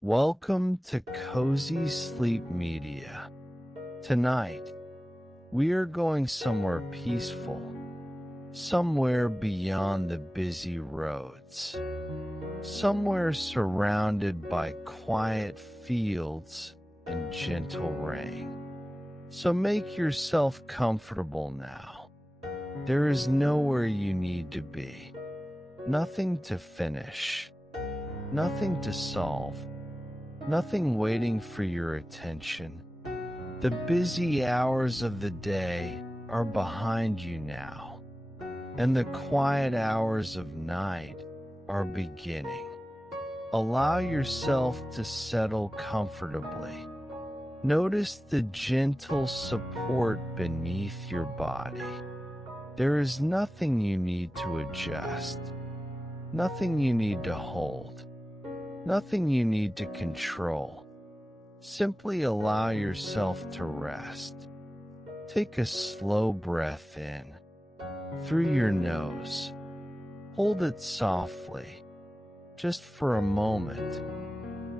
Welcome to Cozy Sleep Media. Tonight, we are going somewhere peaceful, somewhere beyond the busy roads, somewhere surrounded by quiet fields and gentle rain. So make yourself comfortable now. There is nowhere you need to be, nothing to finish, nothing to solve. Nothing waiting for your attention. The busy hours of the day are behind you now, and the quiet hours of night are beginning. Allow yourself to settle comfortably. Notice the gentle support beneath your body. There is nothing you need to adjust, nothing you need to hold. Nothing you need to control. Simply allow yourself to rest. Take a slow breath in through your nose. Hold it softly, just for a moment,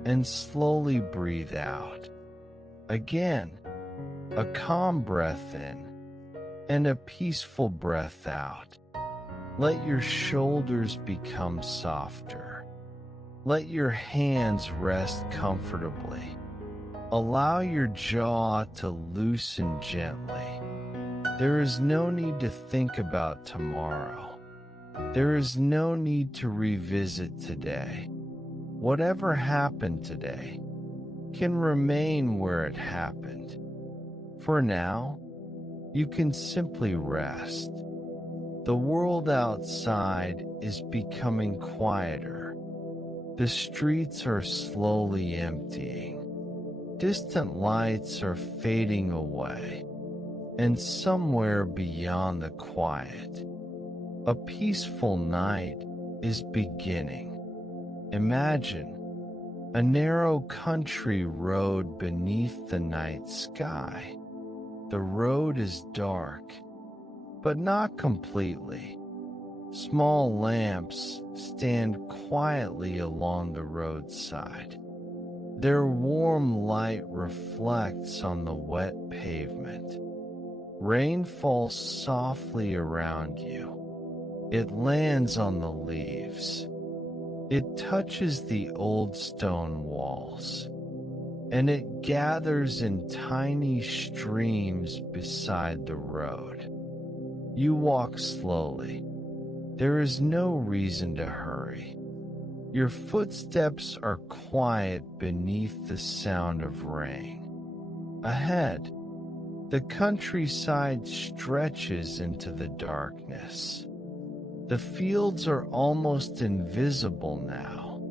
and slowly breathe out. Again, a calm breath in and a peaceful breath out. Let your shoulders become softer. Let your hands rest comfortably. Allow your jaw to loosen gently. There is no need to think about tomorrow. There is no need to revisit today. Whatever happened today can remain where it happened. For now, you can simply rest. The world outside is becoming quieter. The streets are slowly emptying. Distant lights are fading away. And somewhere beyond the quiet, a peaceful night is beginning. Imagine a narrow country road beneath the night sky. The road is dark, but not completely. Small lamps stand quietly along the roadside. Their warm light reflects on the wet pavement. Rain falls softly around you. It lands on the leaves. It touches the old stone walls, and it gathers in tiny streams beside the road. You walk slowly. There is no reason to hurry. Your footsteps are quiet beneath the sound of rain. Ahead, the countryside stretches into the darkness. The fields are almost invisible now.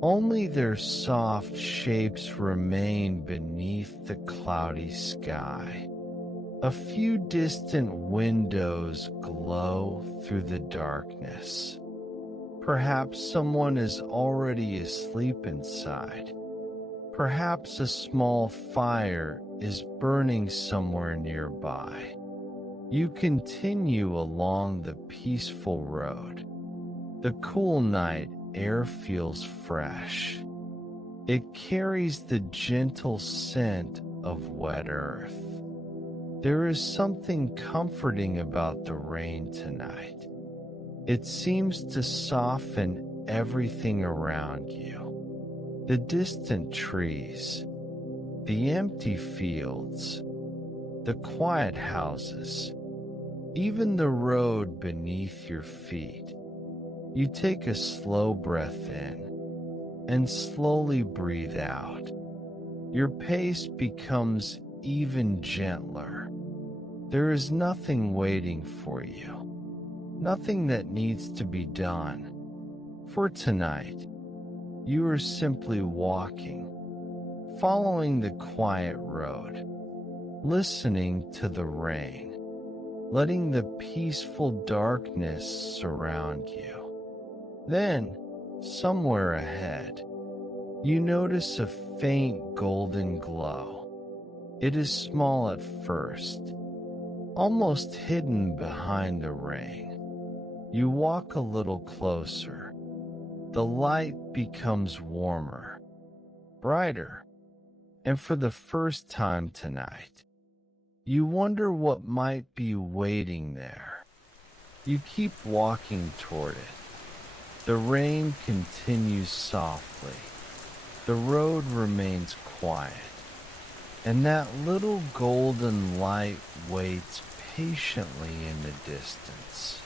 Only their soft shapes remain beneath the cloudy sky. A few distant windows glow through the darkness. Perhaps someone is already asleep inside. Perhaps a small fire is burning somewhere nearby. You continue along the peaceful road. The cool night air feels fresh. It carries the gentle scent of wet earth. There is something comforting about the rain tonight. It seems to soften everything around you. The distant trees, the empty fields, the quiet houses, even the road beneath your feet. You take a slow breath in and slowly breathe out. Your pace becomes even gentler. There is nothing waiting for you, nothing that needs to be done. For tonight, you are simply walking, following the quiet road, listening to the rain, letting the peaceful darkness surround you. Then, somewhere ahead, you notice a faint golden glow. It is small at first, almost hidden behind the rain. You walk a little closer. The light becomes warmer. brighter, and for the first time tonight, you wonder what might be waiting there. You keep walking toward it. The rain continues softly. The road remains quiet, and that little golden light waits patiently in the distance,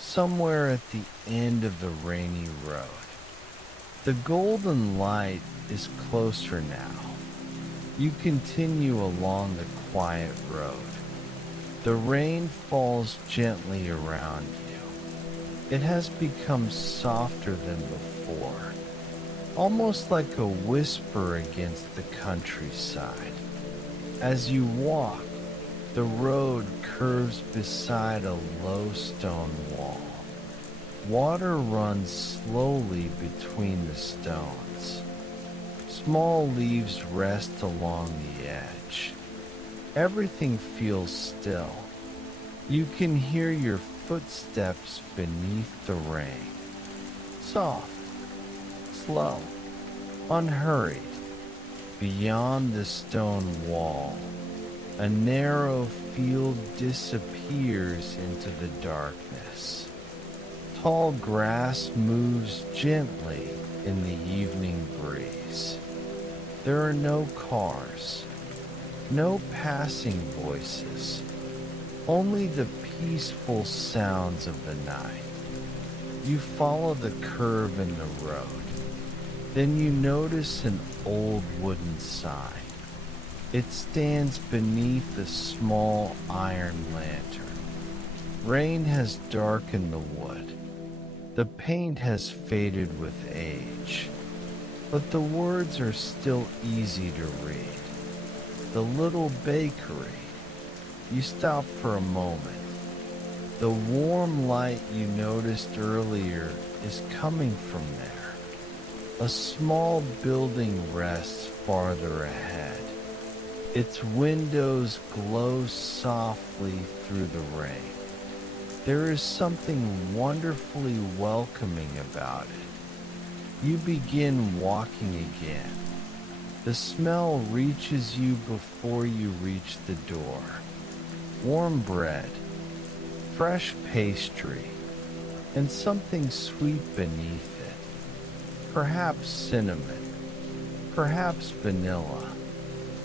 somewhere at the end of the rainy road. The golden light is closer now. You continue along the quiet road. The rain falls gently around you. It has become softer than before, almost like a whisper against the countryside. As you walk, the road curves beside a low stone wall. Water runs slowly between the stones. Small leaves rest along the edge. Everything feels still. You can hear your footsteps beneath the rain. Soft, slow, unhurried. Beyond the stone wall, a narrow field disappears into the darkness. Tall grass moves gently in the evening breeze. There are no cars, no passing voices, only the peaceful sounds of the night. You follow the curve in the road. Then you notice an old wooden sign. It stands beneath a small iron lantern. Rain has darkened the wood. The paint has faded with age, but the words are still easy to read. The little bakery. You stop for a moment. The warm light you noticed earlier is coming from there. A small building rests farther ahead. Its windows glow softly through the rain. There is something wonderfully welcoming about it. You begin walking again. The smell reaches you before you reach the door. Warm bread, fresh pastry, and something sweet beneath it. Perhaps cinnamon, perhaps vanilla.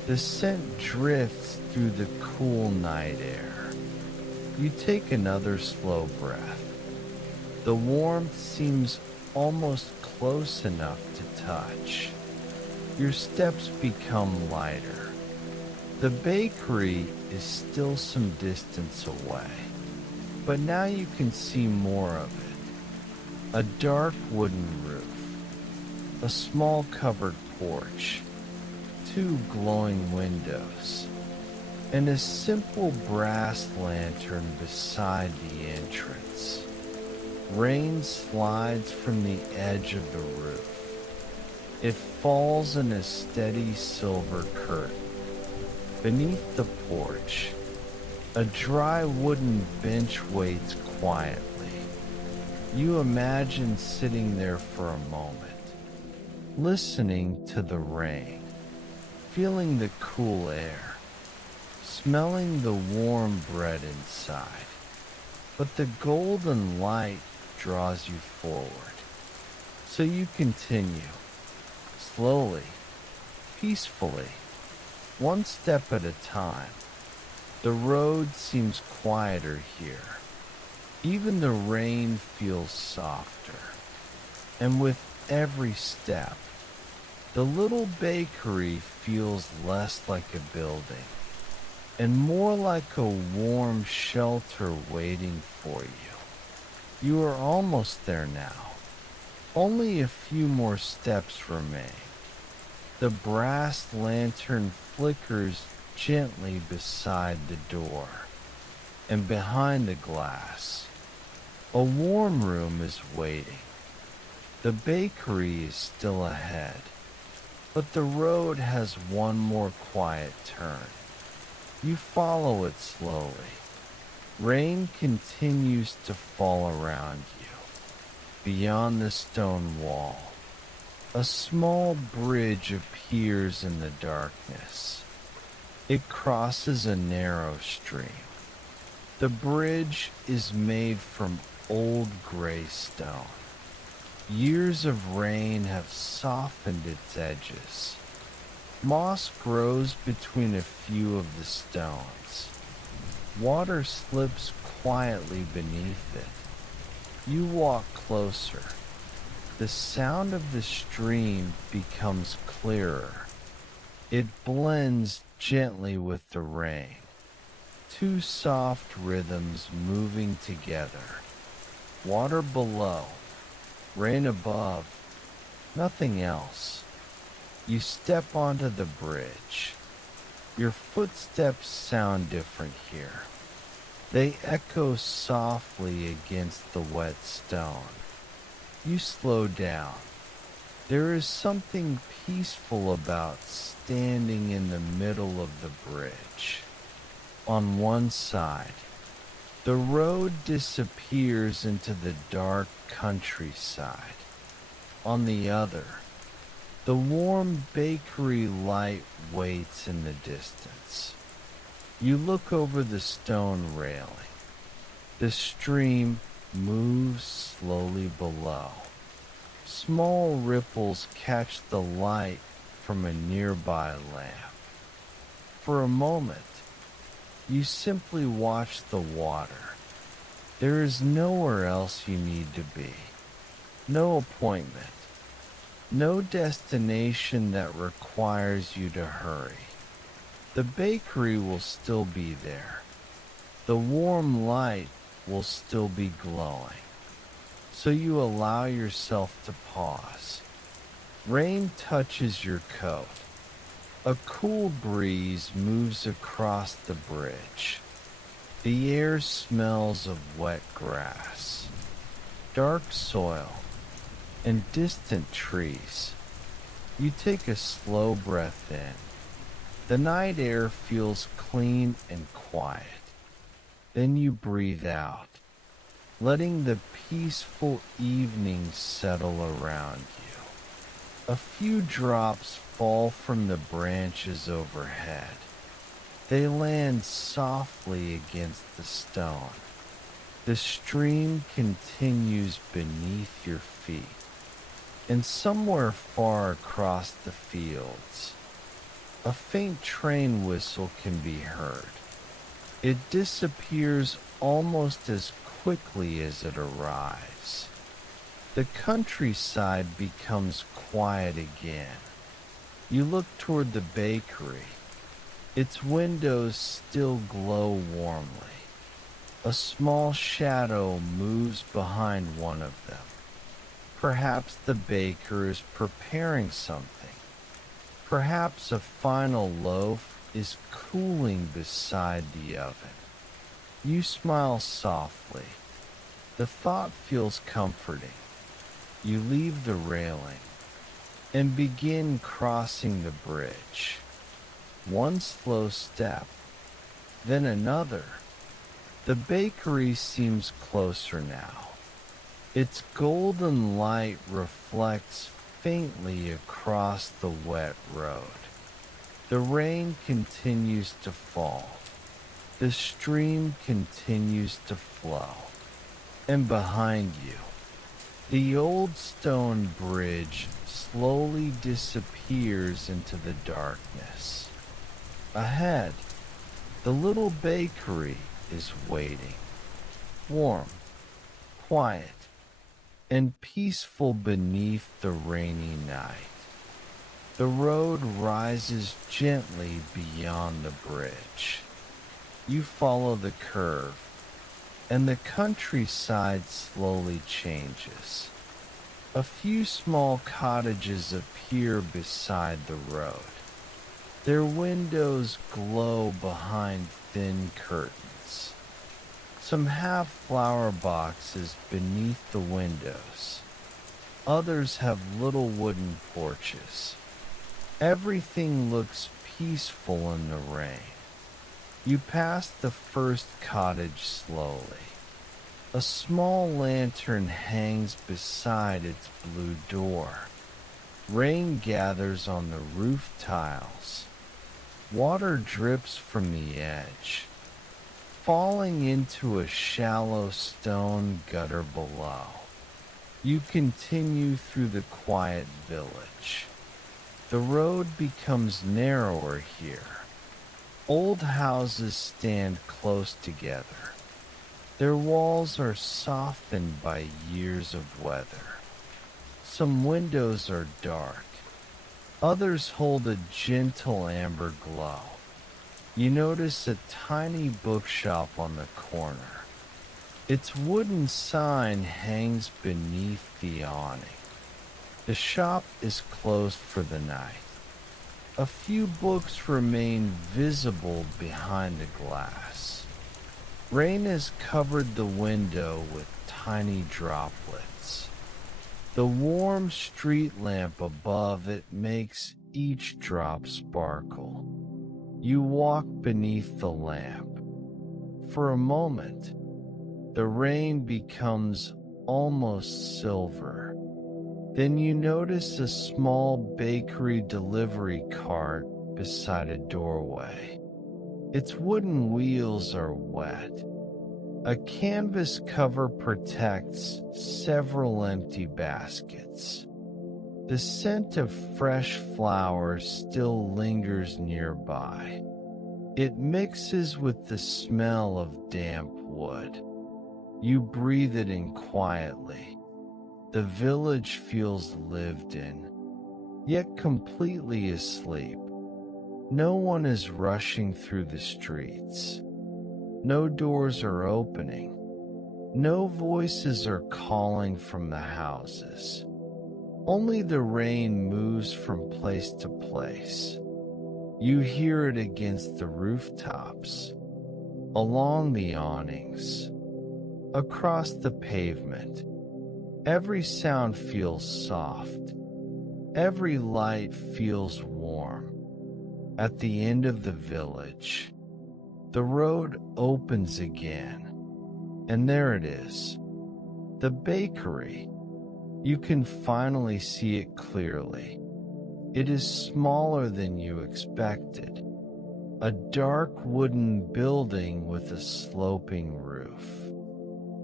The scent drifts through the cool night air. You take another slow breath. The warmth seems almost close enough to touch. Your steps become lighter. The bakery is still some distance away, but now you can see more of it. A dark wooden roof, a small covered porch, 2 glowing windows, and a simple brass lantern beside the entrance. Rain slides from the edge of the roof. It falls in a steady silver curtain. Beneath the porch, a dry wooden bench waits quietly. You imagine sitting there for a moment, listening to the rain, feeling the cool air, smelling the warm bread inside. But the golden light draws you forward. So you continue, slowly, peacefully, one step at a time. The road seems quieter here. Even the rain feels softer. And with every step, the little bakery feels less like a building and more like a warm shelter waiting for you. You are almost there now. Only a few more steps remain. The brass lantern flickers gently beside the door, and behind the glass, a warm room is waiting. The bakery is still ahead, but the road has one more quiet turn. You follow it slowly. Rain continues to fall around you. Beyond the stone wall, A small bridge appears in the darkness. It crosses a narrow stream. The bridge is made from old gray stone. Years of rain have softened its edges. Moss grows between a few of the stones. Water slips quietly beneath it. You walk closer. The sound of the stream becomes clearer. It blends gently with the rain. Two soft rhythms moving together. Water below, rain above, nothing else. You step onto the bridge. Your footsteps sound different here. They echo softly against the wet stone. You slow down. There is something peaceful about standing in the middle of the bridge. On one side, the road disappears into the dark countryside. On the other, the warm bakery light waits in the distance. You look over the stone railing. The stream moves slowly below. Small ripples catch the light from a nearby lamp. For a moment, you simply watch the water. There is nowhere else you need to be. No appointment. No destination that requires you to hurry. The bakery will still be there. The warm light will still be glowing. So you allow yourself to pause. Rain touches your coat. A cool breeze moves across the bridge. The air smells of wet grass, dark soil, and distant trees. You take a slow breath in. The night air feels clean and quiet. Then you breathe out, letting the peaceful evening settle around you. A few drops fall from the branches overhead. They land softly against the stone. The stream continues beneath your feet, and somewhere far across the fields, a faint train whistle can be heard. It disappears almost as quickly as it arrives. The countryside becomes quiet again. You look toward the bakery. Its windows still glow warmly. A small shadow moves behind one of them. Perhaps the baker is preparing something. Perhaps a final loaf is cooling beside the oven. You smile softly. The thought feels comforting. You leave the railing and begin crossing the bridge. One slow step, then another. The bakery seems closer now. Its golden light reflects faintly across the wet road. The rain continues to fall. The stream continues to flow. And behind you, the old stone bridge slowly disappears into the darkness. Ahead, the little bakery is waiting, warm, quiet, and peaceful beneath the rainy night. The road rises gently beyond the bridge. You follow the curve, and the countryside slowly changes. A few small cottages appear beside the road. Their windows glow behind thin curtains. Some have flower boxes beneath the windows. Others have little wooden porches. Everything looks peaceful in the rain. You pass the first cottage slowly. A small lantern hangs beside its blue door. Rain gathers on the roof tiles. Water drips from the edge, falling into a shallow stone gutter below. You continue through the quiet village. The road becomes narrower here. Old houses stand close together. Their walls are softened by years of weather. Some windows are dark. Others hold a gentle amber glow. You notice a tiny bookshop on the corner. Its wooden sign hangs beneath the awning. The shop is closed for the night. A few books remain visible behind the glass. Rain has covered the window with tiny droplets. The warm street lamp above it makes each drop sparkle. You walk beneath the lamp. For a moment, the rain becomes almost silver. Then you notice a small bakery delivery cart beside a doorway. Its wooden wheels are wet. A canvas cover protects several empty baskets. The scent of fresh flowers still lingers nearby. It mixes with the smell of damp wood. You breathe it in quietly. The village feels lived in, yet completely asleep. No one is rushing through the streets. No doors are opening. No voices are calling from the houses. Only the rain moves from place to place. You hear it against the rooftops, along the awnings, across the pavement. Every sound feels soft. Every light feels warm. At the end of the village, the road opens again, and there it is, the bakery. You can finally see it clearly. It is smaller than you expected, a dark wooden building with a sloping roof.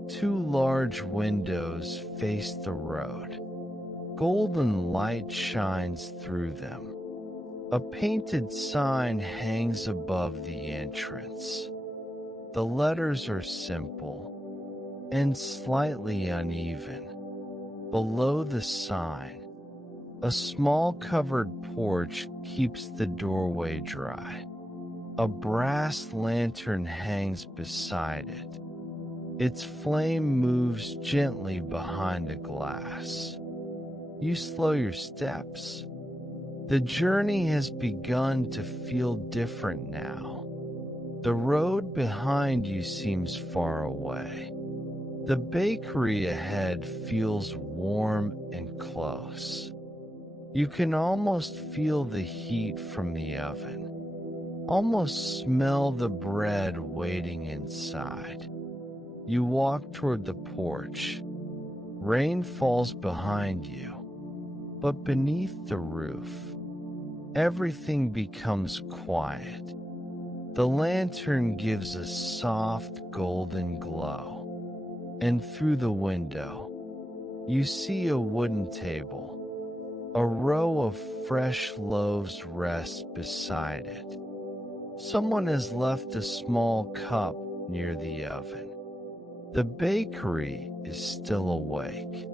Two large windows face the road. Golden light shines through them. A painted sign hangs above the entrance. The letters are simple and slightly uneven. Below the sign, a small covered porch keeps the doorway dry. A brass lantern hangs beside it. Its flame moves gently behind the glass. You slow your steps. The journey has begun to feel different now. The road behind you seems far away. The bakery ahead feels warm and close. You can almost feel the heat from the oven, almost smell the bread waiting inside. You walk toward the porch. Rain falls behind you, but beneath the roof, everything becomes quiet. The lantern gives a soft golden glow, and through the window, you see a wooden table. A row of fresh loaves rests beside it. Someone has left a small cup near the oven. The bakery is still awake,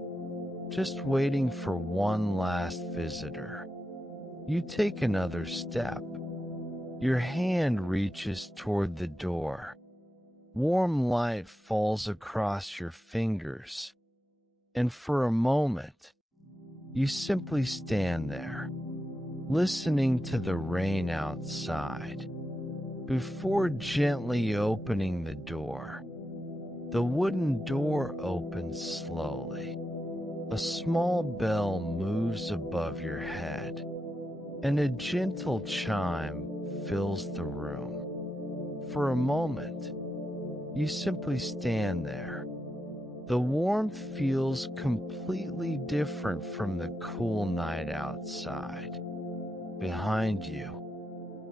just waiting for one last visitor. You take another step. Your hand reaches toward the door. Warm light falls across your fingers, and for a moment, you simply stand there, listening to the rain outside. Before gently opening the door, the wooden door opens slowly. A small bell moves above your head, and a gentle chime fills the room. For a moment, you simply stand there. The warmth feels completely different from the cool night outside. Behind you,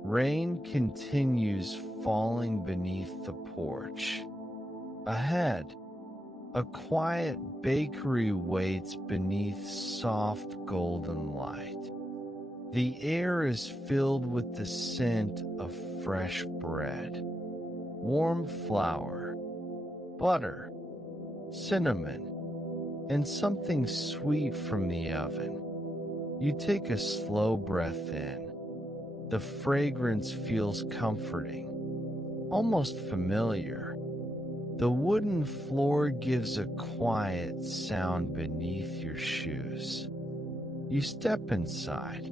rain continues falling beneath the porch. Ahead, a quiet bakery waits beneath soft golden light. The air is filled with the scent of fresh bread, warm flour, butter, cinnamon, and something sweet from the oven. You take a slow breath in. The fragrance feels comforting, almost familiar. The wooden floor gives a quiet sound beneath your shoes. You step inside.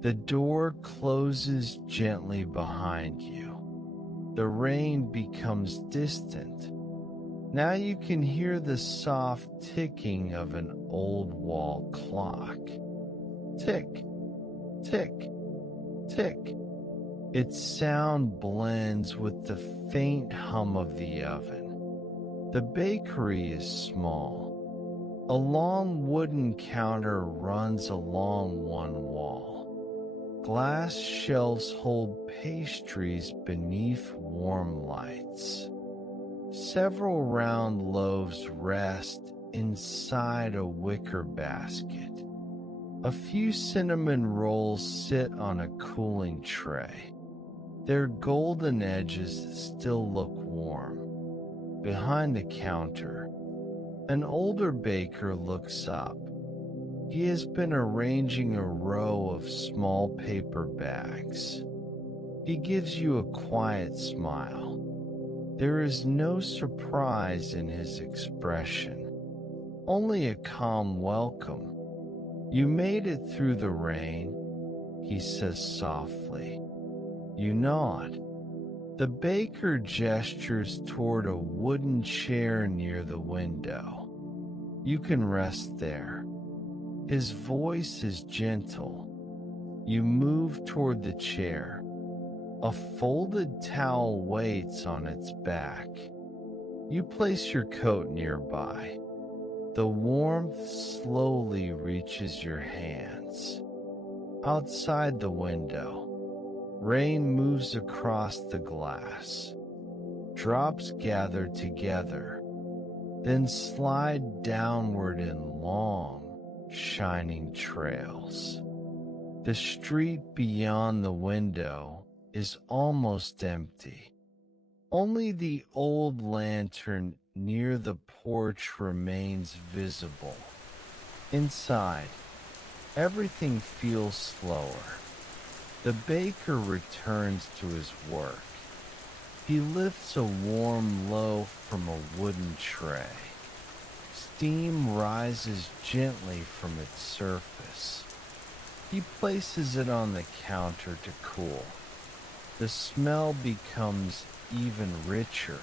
The door closes gently behind you. The rain becomes distant. Now you can hear the soft ticking of an old wall clock. Tick, tick, tick. Its sound blends with the faint hum of the oven. The bakery is small. A long wooden counter runs along one wall. Glass shelves hold pastries beneath warm lights. Several round loaves rest inside a wicker basket. A few cinnamon rolls sit on a cooling tray. Their golden edges still look warm. Behind the counter, an older baker looks up. He has been arranging a row of small paper bags. He gives you a quiet smile. There is no surprise in his expression, only a calm welcome. "You made it through the rain," he says softly. You nod. The baker gestures toward a wooden chair near the window. "You can rest there." His voice is gentle. You move toward the chair. A folded towel waits on its back. You place your coat nearby. The warmth slowly reaches your hands. Outside the window, rain moves across the glass. Drops gather together, then slide downward in long, shining trails. The street beyond the window is almost empty. Only the old lantern near the porch remains visible. Inside, everything feels slower. The baker returns to his work. He lifts a warm loaf from a wooden tray. Steam rises gently from its surface. He places it on the counter to cool. The smell becomes even richer.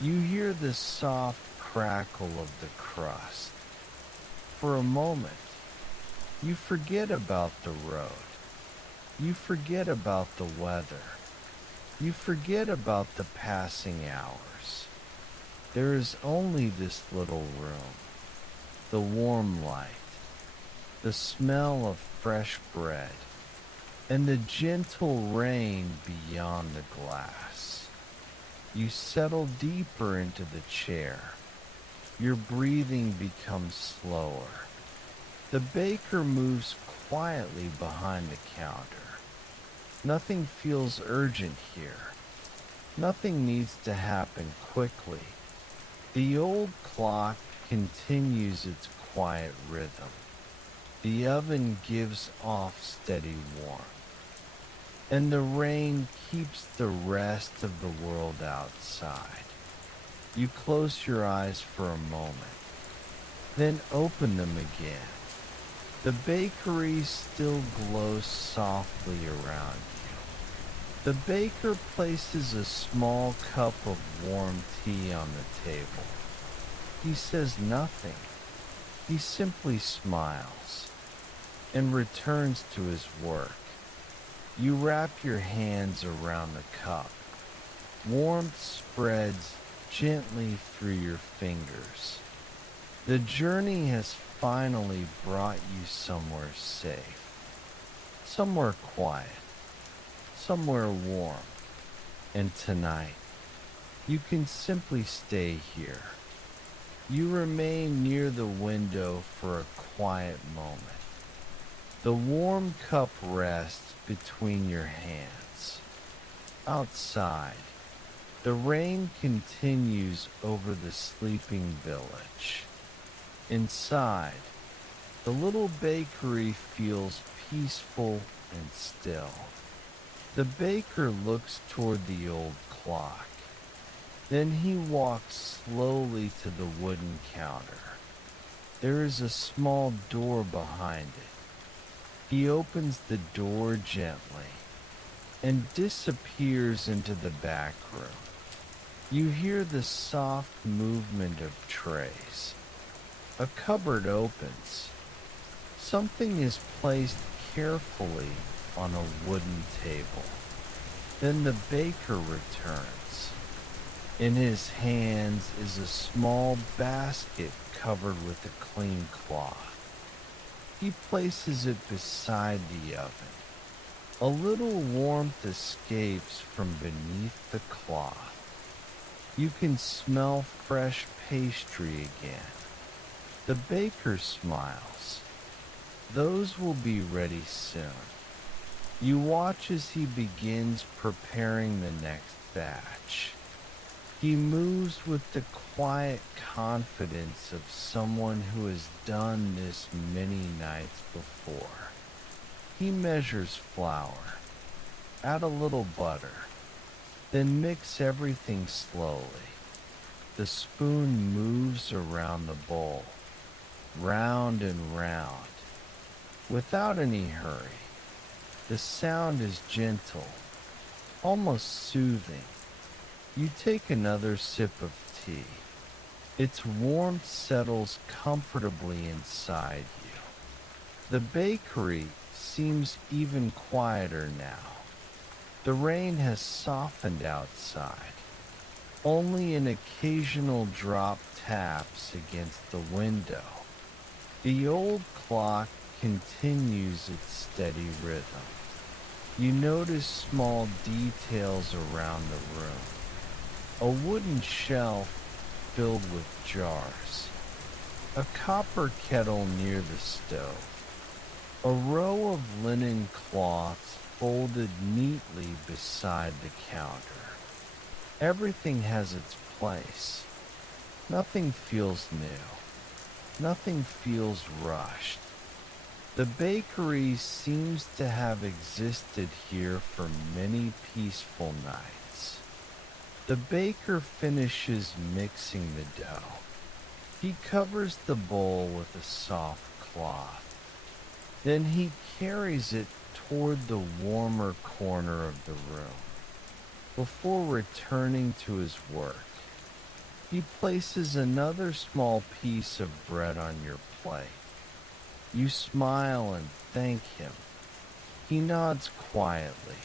You hear the soft crackle of the crust. For a moment, you forget about the road. You forget about the weather. You forget about the passing hours. There is only this little room, the warm light, the smell of fresh bread, and the gentle rain beyond the glass. You settle deeper into the chair. Your breathing becomes slower. The baker moves quietly behind the counter. Nothing feels urgent here. Nothing needs to happen quickly. The old clock continues its quiet rhythm. The oven gives off steady warmth. And the rain keeps the rest of the world outside. You close your eyes for a moment, then open them again. The bakery still glows softly around you. The baker places a small cup of warm tea on the table. He says nothing. He simply smiles and returns to his work. You wrap your hands around the cup. Warmth spreads gently through your fingers. The journey has finally brought you somewhere safe, somewhere quiet, somewhere warm. And tonight, you can simply stay here. You remain near the window for a quiet moment. The warm cup rests between your hands. Outside, the rain continues over the sleeping village. Inside, the little bakery feels peaceful and still. The baker looks toward the old clock. Then he walks slowly to the wooden counter. There is a small door behind it. He opens the door gently and disappears into the back room. You hear the soft movement of trays. A cupboard opens. Something is placed carefully on a wooden table. Then the baker returns. In his hands is a small basket covered with a clean cloth. He places it beside the oven. A little warmth escapes from beneath the cloth. You can smell fresh pastry again. The baker smiles. Those will be ready soon. You watch as he begins preparing the next batch. He moves with the quiet confidence of someone who has done this many nights before. He measures flour, add a little butter, then mix everything slowly. The spoon moves around the bowl, round and round, without any hurry. The sound is gentle, almost soothing. You take another sip of tea. Its warmth settles comfortably inside you. The bakery seems even quieter now. The rain has softened outside. Only an occasional drop taps against the window. The old clock continues its steady rhythm. You notice small details around the room. A wooden shelf filled with jars. A copper kettle near the stove. A row of linen cloths folded neatly beside the counter. Everything has its place. Nothing feels new. Nothing feels rushed. The bakery seems to have existed here for many peaceful nights. The baker finishes mixing the dough. He covers the bowl with a soft cloth. Then he carries it toward the warmer corner of the room. Before returning to his work, he places another small piece of bread on your plate. You smile and thank him. He nods quietly.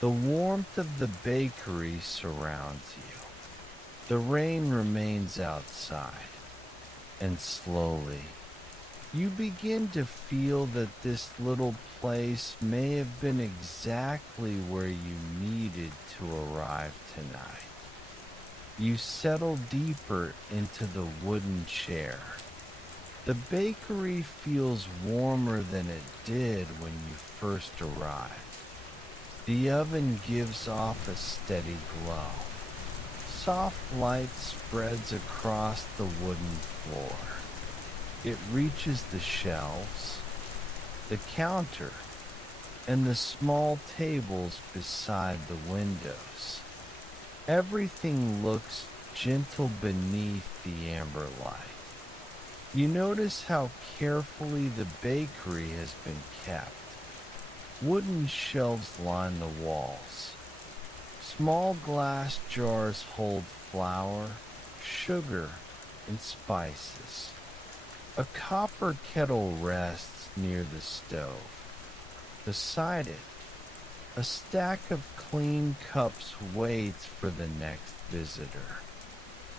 The warmth of the bakery surrounds you. The rain remains outside, and slowly, you begin to feel that this little place may have been exactly where you needed to arrive tonight. You settle deeper into the wooden chair. The bakery feels warmer than it did when you first arrived. The oven gives off a steady glow. Soft light spreads across the wooden floor. It reaches the shelves, the counter, and the small tables beside the windows. Everything looks gentle beneath the amber light. You notice how carefully the bakery has been kept. Wooden shelves line the walls. Small glass jars hold flour, sugar, and spices. A copper kettle rests near the stove. Beside it, a stack of clean cups waits for the next visitor.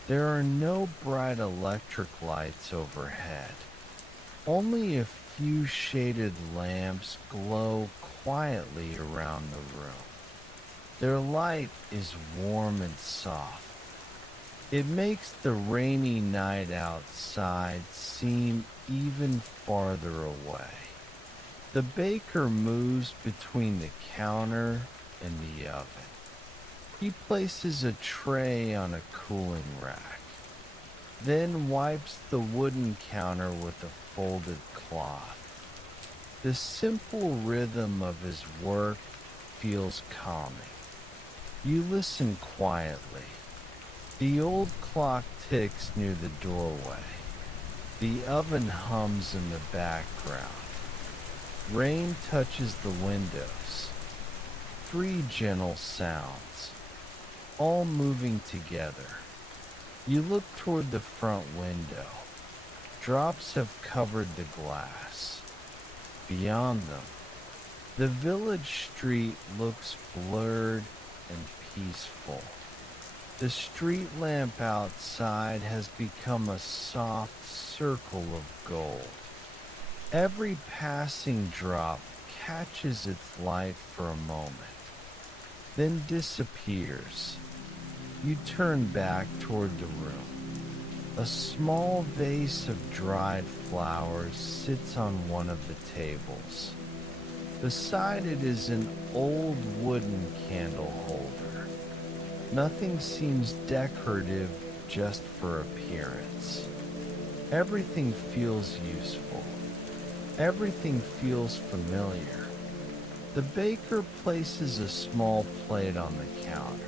There are no bright electric lights overhead. Only a few shaded lamps glow quietly around the room. Their light is warm and soft. It makes the rainy night outside seem even farther away. The baker moves between the counter and the oven. He places a tray on a cooling rack, then wipes the wooden counter with a folded cloth. The simple rhythm of his work feels calming. You listen quietly. The old clock ticks near the doorway. The oven hums in the background. Rain touches the windows. Three gentle sounds, all moving together. You look toward the front window. Drops have covered the glass. Beyond them, the village street looks blurred and peaceful. The street lamp outside has become a soft circle of gold. Every passing drop catches its light for a moment, then disappears. You turn back toward the room. A small vase of dried flowers sits on one of the tables. Beside it is an old wooden candle holder. Nothing seems decorative, just for appearance. Everything feels useful. Everything feels familiar. The baker places a small plate on the counter.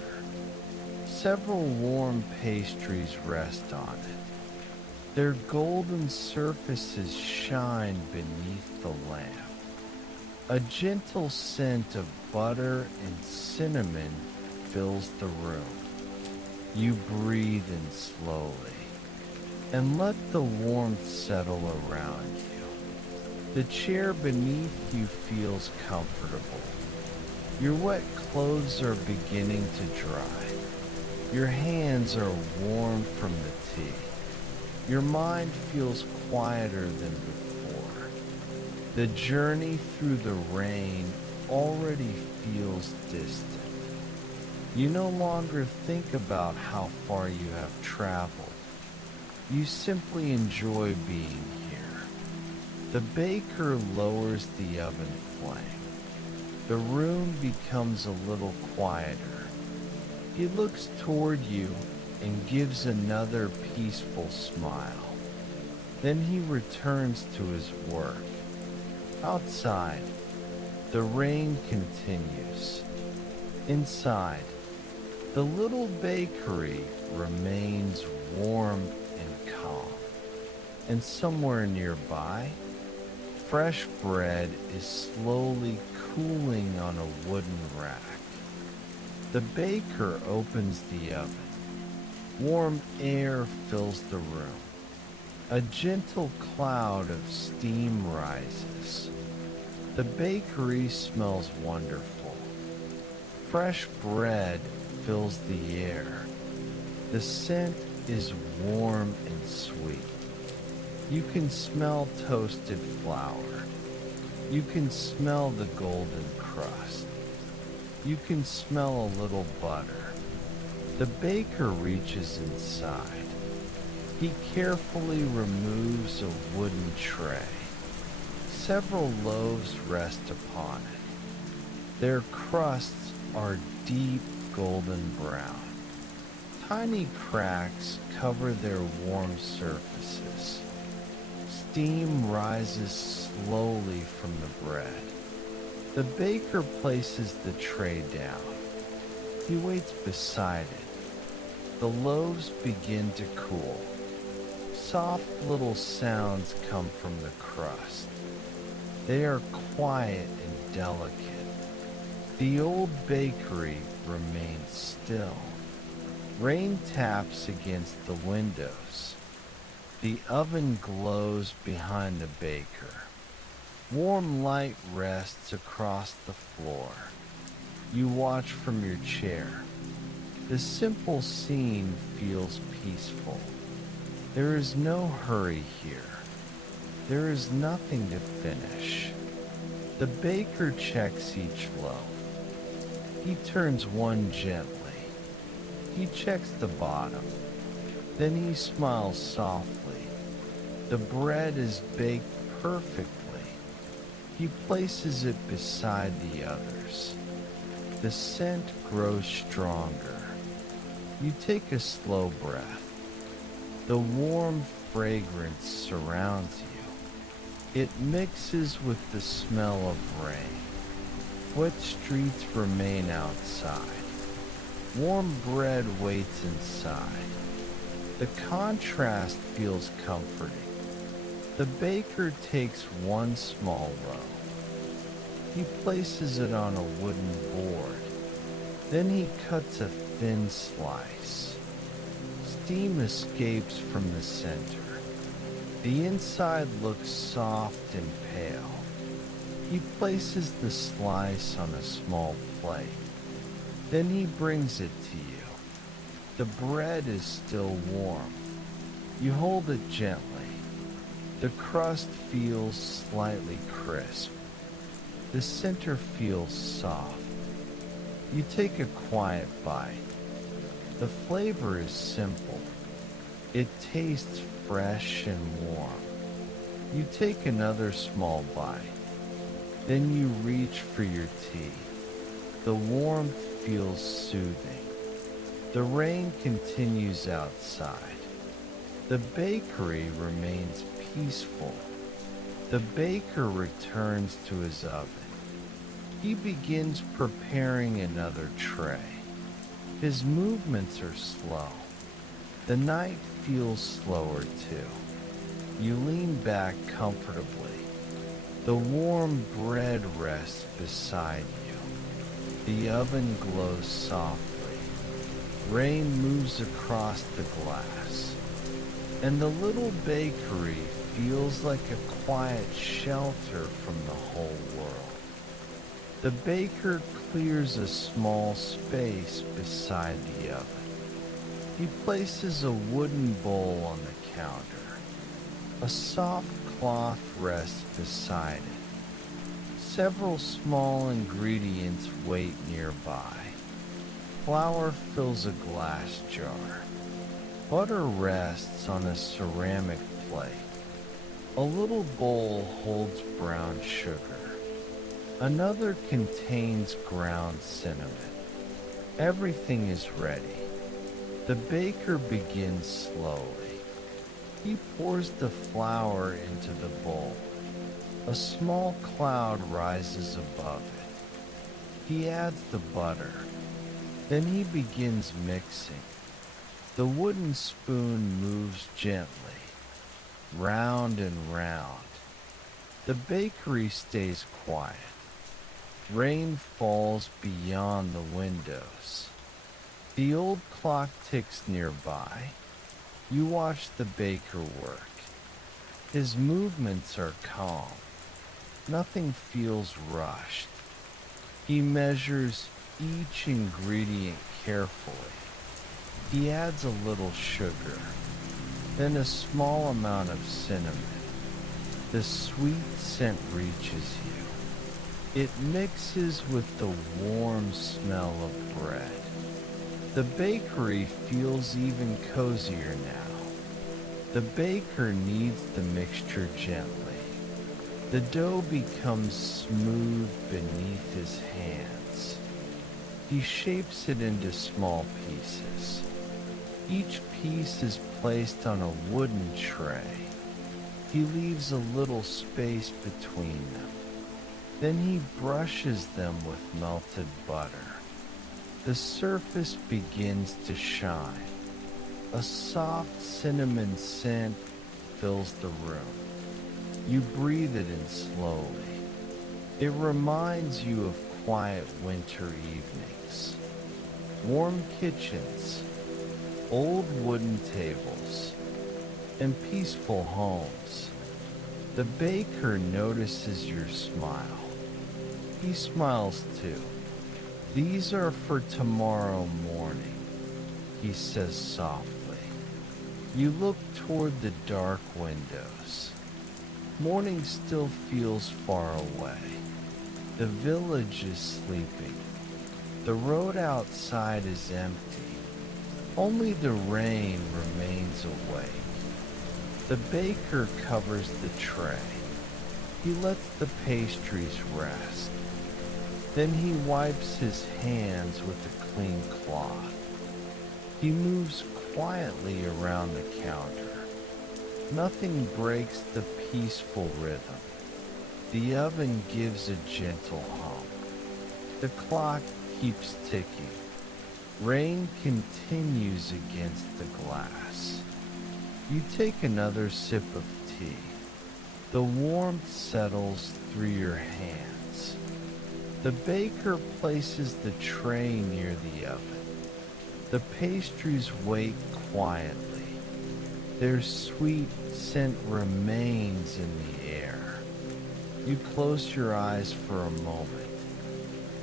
Several warm pastries rest on it. Their golden surfaces shine beneath the lamp. A gentle scent of butter and cinnamon fills the room. You breathe in slowly and let the warmth settle around you. The chair beneath you feels comfortable. Your wet clothes are beginning to dry. Your hands are warm from the tea. Your mind feels quieter than before. The journey through the rain already feels distant. You no longer think about how far you have traveled. You simply enjoy being here. The baker lowers the oven flame. The room becomes a little quieter. He looks toward you and gives another peaceful smile. Then he returns to his work. Outside, the rain continues. Inside, the little bakery remains warm and calm. And somewhere nearby, fresh bread is slowly cooling on a wooden rack. The baker opens the oven. Warm air fills the room. A gentle cloud of steam rises. The bakery smells wonderful. Fresh bread fills the air. The scent is warm and sweet. You can smell toasted flour. You can smell the golden crust. You can smell a little butter. The baker reaches inside. He carefully removes a wooden tray. Several loaves rest upon it. Their crusts are deep golden brown. Tiny cracks cover their warm surfaces. Steam rises slowly from the bread. The baker places the tray down. He waits beside it. The loaves begin to cool. Soft little sounds come from the crust. They are quiet and delicate. The old bakery remains still. Rain taps against the windows. The oven glows behind the baker. Warm light rests across the floor. You watch from your chair. The simple scene feels peaceful. There is no hurry here. There is nothing to finish. The baker checks each loaf. He turns one gently. He checks the bottom. Then he smiles softly. The bread is baked perfectly. He places it beside the others. The scent grows stronger. You take a slow breath. The warm fragrance surrounds you. It mixes with the smell of rain. Wet streets remain outside. Warm bread waits inside. The contrast feels comforting. The baker takes one small loaf. He places it on a wooden board. Then he cuts a thin slice. Steam escapes from the center. The inside looks soft and pale. He places the slice on a small plate. Then he brings it to you. The bread is still warm. You hold it gently. The crust feels slightly crisp. The center feels soft. You take a quiet bite. The flavor is simple. It tastes fresh and warm. You take another small bite. Then you reach for your tea. The warmth feels soothing. The rain continues outside. The bakery remains peaceful. The baker returns to his oven. He begins preparing another tray. His movements are slow. The night feels slower too. You lean back comfortably. The warm bread rests beside you. The oven glows softly. Rain moves across the glass. And the little bakery feels like a quiet shelter from the whole world. The baker clears a small space beside the oven. He places a wooden bowl on the counter. A soft cloth rests beside it. Several small ingredients wait nearby. Flour fills a glass jar. Butter rests on a ceramic plate. A little bowl holds brown sugar. Another contains ground cinnamon. Everything is ready. The baker begins slowly. He pours the flour into the bowl. A small cloud rises above it. He adds the butter. Then he begins mixing. The wooden spoon moves gently, round and round. The bakery stays quiet. Rain falls beyond the windows. The old clock ticks nearby. You watch the baker work. His movements are calm. Nothing feels rushed. He measures each ingredient carefully. He adds a little sugar, then a small amount of cinnamon. The sweet scent reaches you. It mixes with the warm smell of bread. The bakery feels even cozier now. The baker kneads the mixture gently. The dough becomes smooth beneath his hands. He shapes it into small pieces. Each piece is placed on a wooden tray. He leaves a little space between them. Then he brushes them with melted butter. The surface begins to shine. A soft cinnamon scent fills the room. You breathe it in slowly. It reminds you of quiet winter evenings. Warm kitchens, old wooden tables, and peaceful homes. The baker notices your smile. He smiles too. These are for tomorrow morning. he says softly. You look toward the dark windows. Morning still feels far away. The village is sleeping. The road outside is empty. Only the rain remains awake. The baker covers the tray. He lets the pastries rest. Then he wipes his hands with a clean cloth. He moves quietly around the counter. Nothing breaks the peaceful rhythm. The oven gives a gentle hum. The clock keeps ticking. Rain continues against the glass. You take another sip of tea. The warmth settles through your hands. The baker places the tray near the oven. The pastries wait quietly. Their sweet scent remains in the air. You close your eyes for a moment.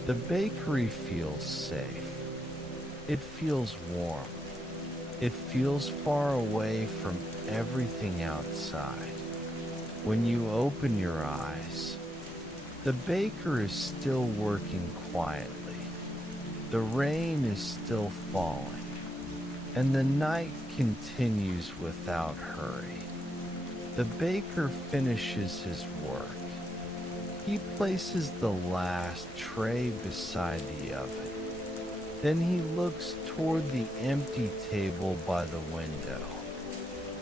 The bakery feels safe. It feels warm. It feels far away from everything outside. When you open your eyes, the baker is still working quietly. The rain is still falling, and the night continues without hurry. The baker finishes his work. He places the last tray beside the oven. Then he looks toward the empty table by the window.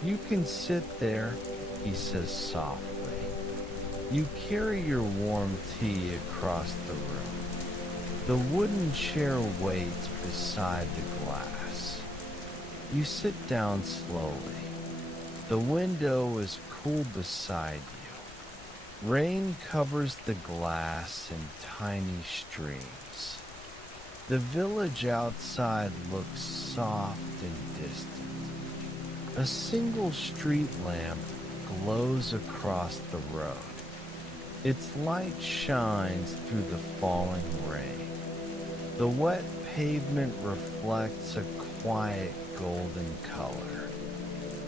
You can sit there, he says softly. You carry your warm tea across the room. The wooden chair waits beside the glass. You sit down slowly. The window is cool beside you. Rain covers the glass in tiny streams. The village outside looks soft and distant. A single street lamp glows across the road. Its light shines through the falling rain. The wet pavement reflects a quiet golden color.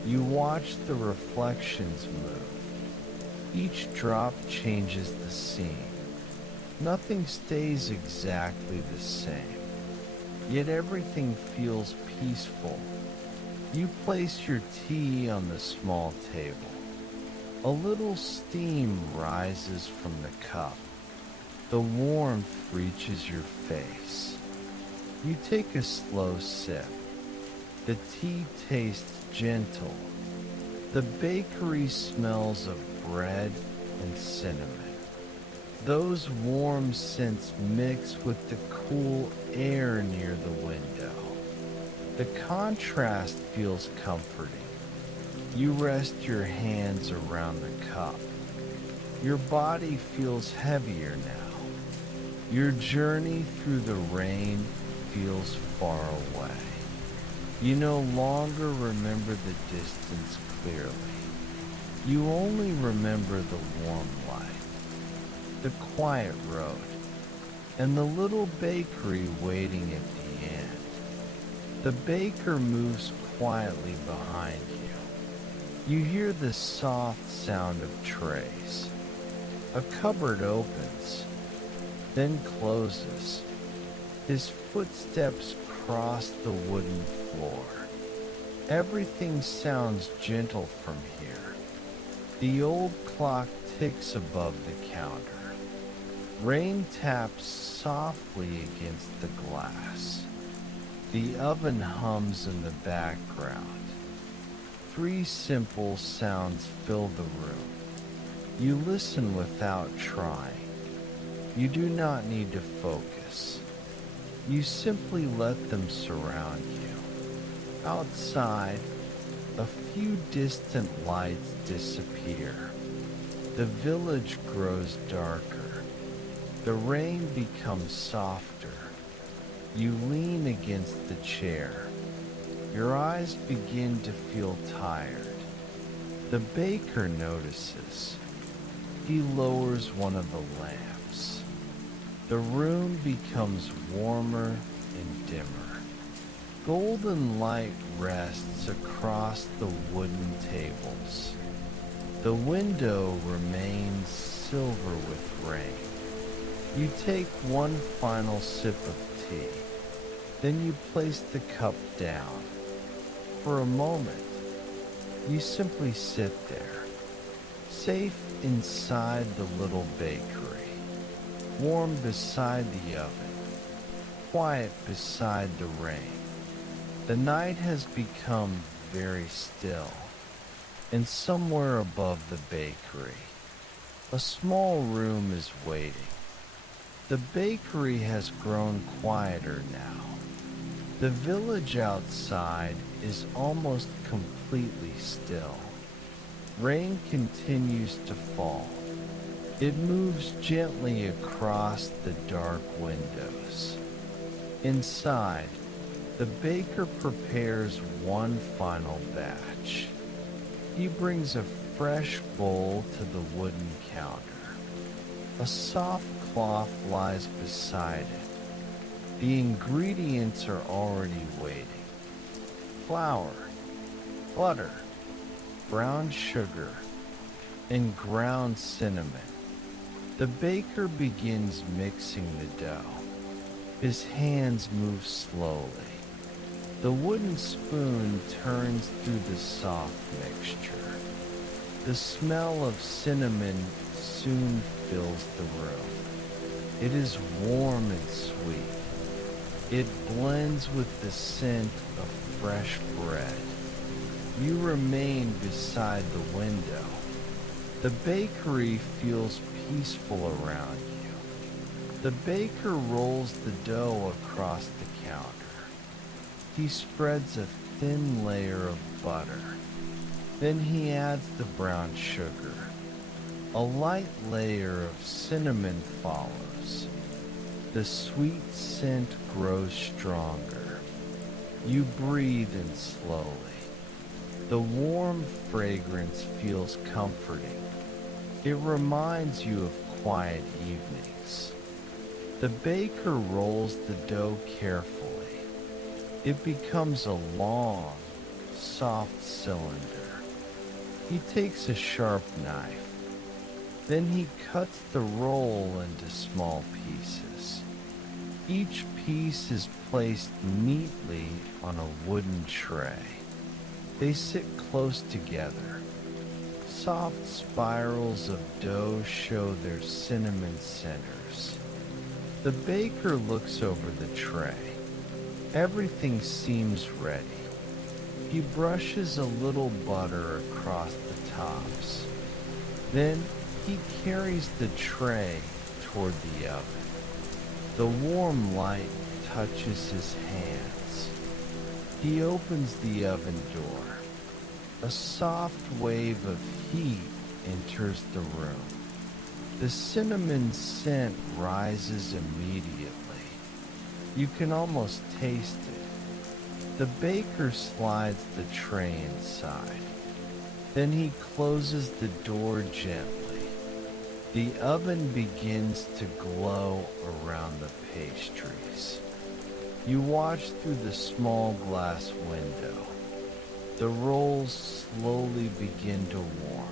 You watch the reflections move. Each drop changes the scene. Nothing stays exactly the same, yet everything feels peaceful. You place your tea on the small table. A little steam rises from the cup. The warmth reaches your face. You take a slow sip. The tea tastes gentle. The bakery smells of bread and cinnamon. Those warm scents mix with the cool air near the window. The contrast feels comforting. You rest your hands around the cup. Your body feels heavier now. Your journey through the rain feels far away. You no longer remember the distance clearly. You only remember the warm light, the quiet road, and the little bakery waiting at the end. The baker moves quietly behind you. You hear the soft sound of trays. A cupboard opens, then closes. His footsteps cross the wooden floor. Everything sounds gentle from here. The old clock ticks above the counter. Rain taps softly against the glass. The oven hums in the background. 3 simple sounds fill the room. You listen without trying. You do not need to focus. You simply let them surround you. Outside, a few distant lights disappear. The village grows darker. The rain becomes softer. You lean against the chair. Your eyes begin to feel tired. The baker notices. He lowers one of the lamps. The room becomes warmer and dimmer. Golden light rests across the wooden tables. The window remains silver with rain. You take one final sip of tea. Then you place the cup down. For a moment, you simply sit there, safe inside the little bakery, warm beside the oven, quiet beside the rain. The night has become very still, and somewhere above the bakery, a small room is waiting. The bakery has grown quieter now. The village outside is almost completely still. Rain continues to fall. It moves gently across the dark windows. Inside, the baker prepares one final batch. He brings a fresh bowl to the wooden counter. A soft cloth lies beside it. The ingredients are already waiting. Flour, butter, brown sugar, and ground cinnamon. The baker begins mixing the dough. His hands move slowly. The wooden spoon turns through the soft mixture. The smell of cinnamon soon fills the room. It is warm and sweet. It blends with the scent of fresh bread. You remain beside the window. The bakery feels peaceful around you. The baker rolls the dough across the counter. He spreads a thin layer of butter. Then he adds the brown sugar. A light layer of cinnamon follows. The sweet scent grows stronger. You breathe in slowly. The warm fragrance feels comforting. It reminds you of quiet evenings. The baker rolls the dough carefully. It becomes a long, soft cylinder. He takes a sharp knife. Then he cuts the roll into small pieces. Each piece is placed neatly on a wooden tray. They sit close together. Soft spirals of dough show their cinnamon centers. The baker looks over the tray. Everything seems ready. He brushes a little butter across the tops. Then he carries the tray toward the oven. The warm light touches his hands. He opens the oven door. A soft wave of heat enters the room. The cinnamon scent rises immediately. You can almost taste it. The baker slides the tray inside. Then he closes the door gently. The oven begins to glow around the pastries. You watch through the small glass window. The rolls slowly begin to warm.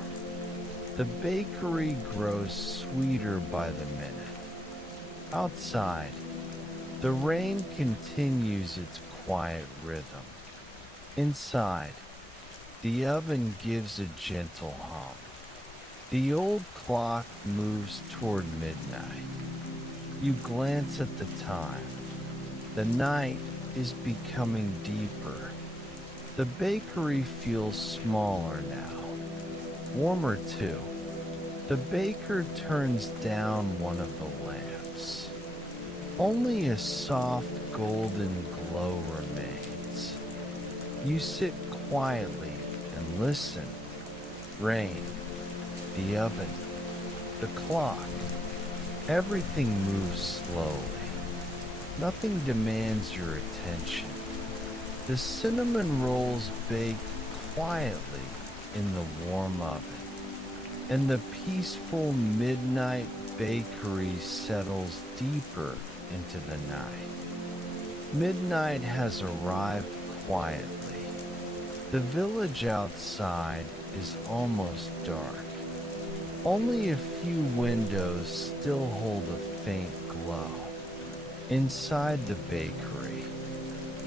The bakery grows sweeter by the minute. Outside, the rain continues its quiet rhythm. Inside, the oven gives a gentle hum. The old clock moves toward midnight. You glance at the time. The night is becoming deeper. The bakery feels smaller now. Warmer too. The baker turns down one of the lamps. Only a soft golden glow remains. You sit quietly and listen. Rain, the oven, the clock. Everything moves slowly. Nothing demands your attention. The cinnamon rolls bake quietly in the warm oven, and the peaceful midnight bakery settles deeper into the night. Midnight has arrived quietly. The village outside is almost dark. Only a few windows still hold a faint glow. Inside the bakery,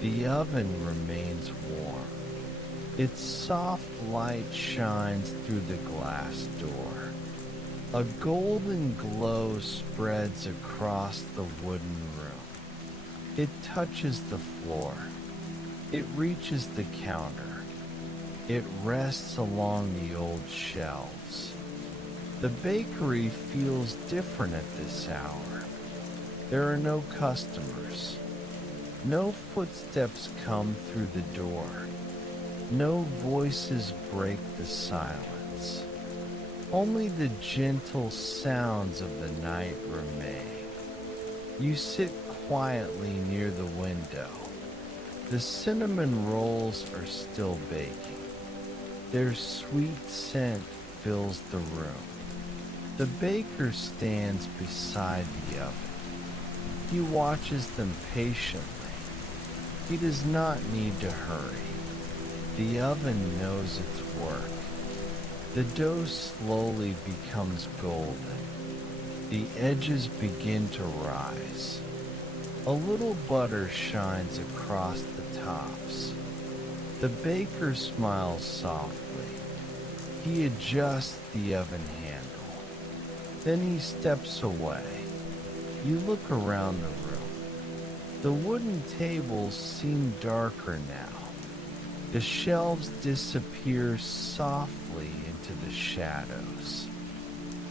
the oven remains warm. Its soft light shines through the glass door. A golden glow spreads across the wooden room. It touches the floor. It reaches the counter. It rests along the old shelves. The bakery feels different at this hour. There are no customers. No footsteps come through the door. No voices break the silence. Only the gentle sounds of the night remain. You sit quietly near the window. The cinnamon rolls are still baking. Their sweet scent fills the room. The baker stands beside the oven. He watches them patiently. He does not need to hurry. The oven knows its work. The dough slowly becomes golden. The edges begin to rise. A little butter shines across the tops. The baker smiles softly. He adjusts the oven handle. Then he steps away. You look around the room. The wooden tables seem darker now. The shelves disappear softly into the shadows.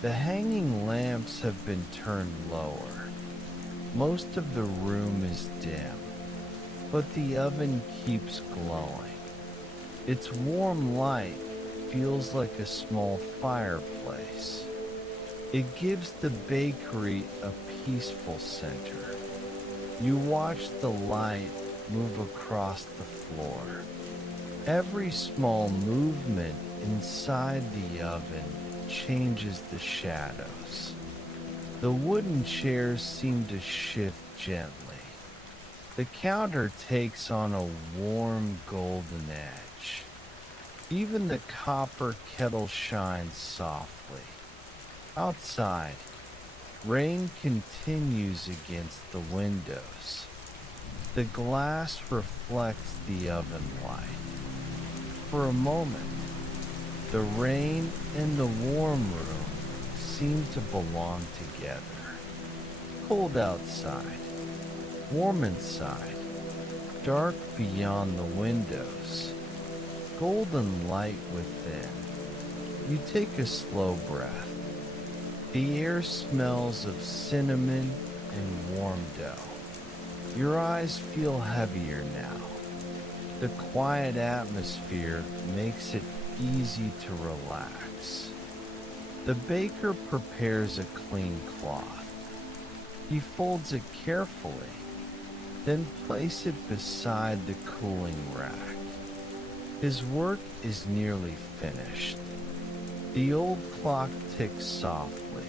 The hanging lamps have been turned lower. Most of the room is dim, but the oven keeps glowing. Its warm light feels like a small fireplace. It gives the bakery a peaceful center. You watch the light move across the floor. Every small movement inside the oven changes the shadows. The wooden chairs seem to shift gently. The counter takes on a warm golden edge. Even the copper kettle shines softly. Outside, rain continues against the windows. The glass reflects the oven light. For a moment, the rain and the warm room seem to belong together. Cold outside, warm inside, dark beyond the windows, golden light within. You take a slow breath. The air smells of cinnamon and warm dough. Your eyes feel heavier now. The quiet atmosphere makes it easy to relax. The baker prepares a clean cloth. He folds it carefully, then places it beside the cooling rack. His work is nearly finished. The old clock ticks softly.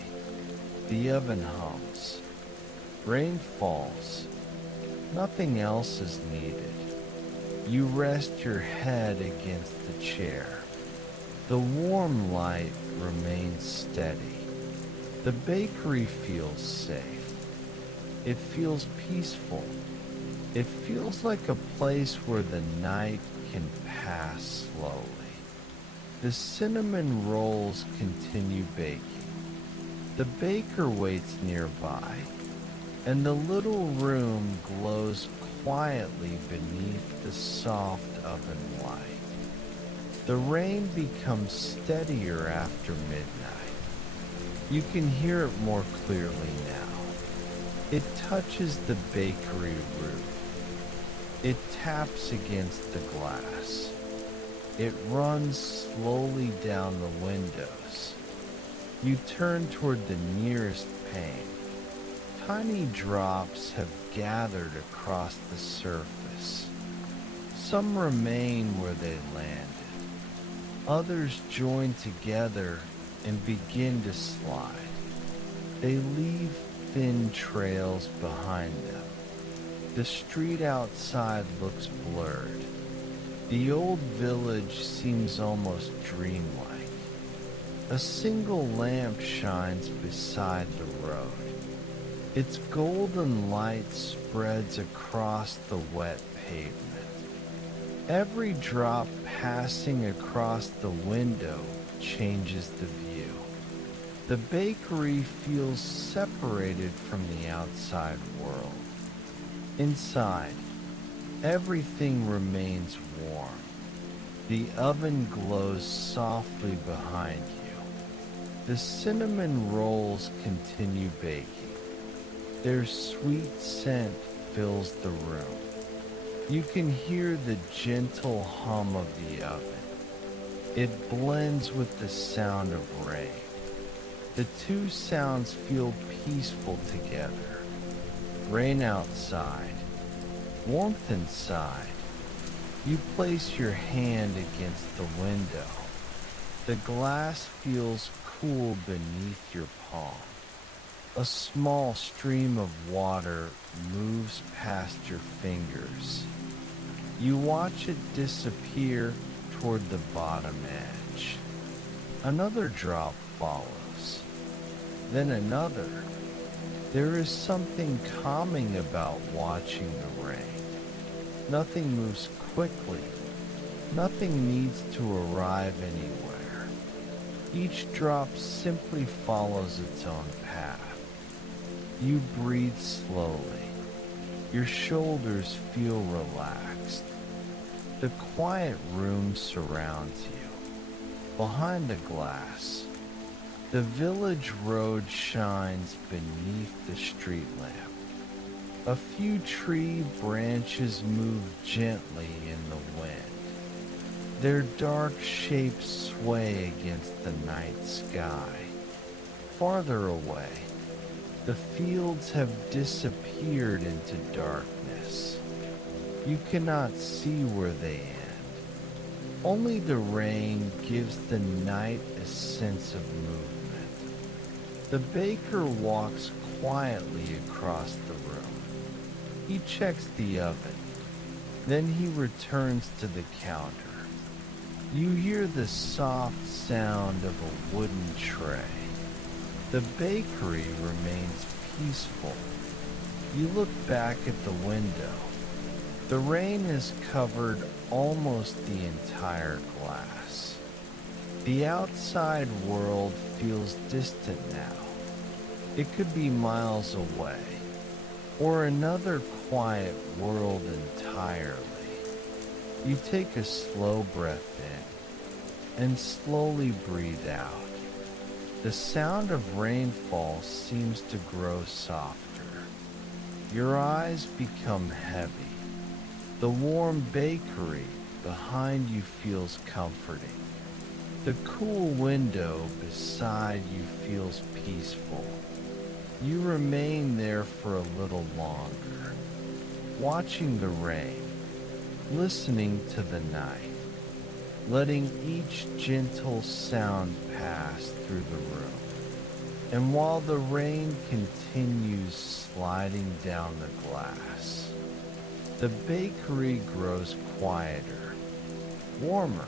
The oven hums. Rain falls. Nothing else is needed. You rest your head against the chair. The warm light remains steady. The bakery feels safe. It feels peaceful. It feels like a place where the night can pass slowly. The cinnamon rolls continue baking. The baker waits nearby, and the little room glows quietly beneath the soft oven light. The rain becomes steadier after midnight. You can hear it more clearly now. It touches the bakery roof. It taps against the glass. It runs slowly down the windows. You turn toward the nearest pane. Tiny drops have gathered across the surface. Some remain where they landed. Others join together and begin to slide. They leave thin trails behind them. The street outside looks blurred. The old village seems almost dreamlike. A single lamp shines beside the road. Its golden light spreads across the wet pavement. Every drop passing across the window changes the view. The bakery feels separated from the outside world. Inside, everything remains warm. The oven glows softly behind you. The cinnamon rolls continue baking. Their sweet scent fills the room. You can hear the gentle hum of the oven. It blends with the sound of rain. The two sounds feel peaceful together. Rain outside, warmth inside. You place your hand against the window. The glass feels cool beneath your palm. A small stream of water moves past your fingers. You watch it disappear toward the bottom edge. Another drop follows, then another. There is something calming about watching the rain. Nothing moves quickly. Nothing needs to arrive anywhere. Each drop simply follows its own path. You breathe slowly. Your shoulders feel relaxed. The quiet room surrounds you. Behind the glass, the village road shines beneath the street lamp. A few tree branches move gently in the wind. Their dark shapes sway against the night sky. Farther away, the fields have disappeared into darkness. You cannot see where they end. Only the rain gives the night a sense of movement. The baker walks quietly across the room. He checks the oven. Then he returns to the counter. You hear the soft sound of a wooden tray. The bakery remains peaceful. You look back at the window. The rain has covered almost the entire glass. The outside world feels distant now. It could be miles away, or another quiet world entirely. You take a slow breath in and slowly breathe out. The sound of rainfall seems to grow softer. Your eyes become heavy. The warm bakery behind you feels comforting. The cool window beside you feels peaceful. You remain there for a little longer, watching the rain, listening to the night, letting each gentle sound pass through the room. And while the rain continues sliding down the glass, the bakery grows quieter, warmer,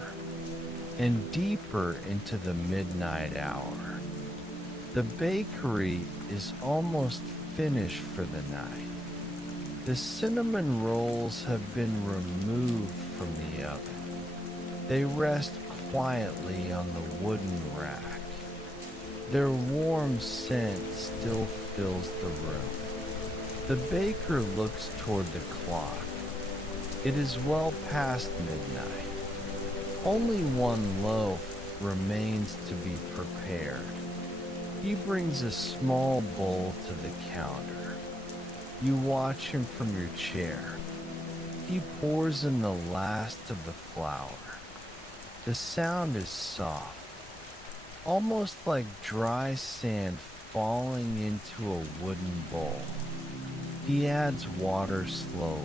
and deeper into the midnight hour. The bakery is almost finished for the night. The cinnamon rolls have been removed from the oven. They rest quietly on the wooden rack. Their warm scent still fills the room. The baker looks toward the clock. It is well past midnight. Only one loaf remains to be prepared. He brings a small bowl to the counter. You watch him from your chair. He pours in the last of the flour. The sound is soft, almost like dry sand falling into a wooden bowl. He adds water slowly.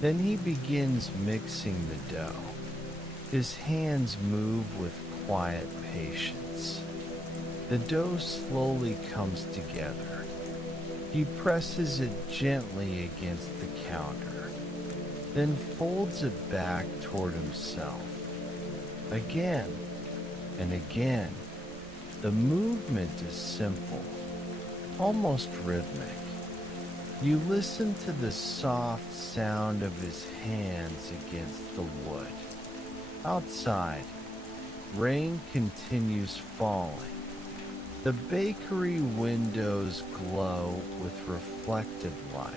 Then he begins mixing the dough. His hands move with quiet patience. The dough slowly comes together. He presses it gently against the counter, then folds it back toward himself. Again and again, the movement is simple, almost rhythmic. You listen to the soft sound of his hands against the wood. Outside, rain continues falling. The bakery windows glow with reflected light.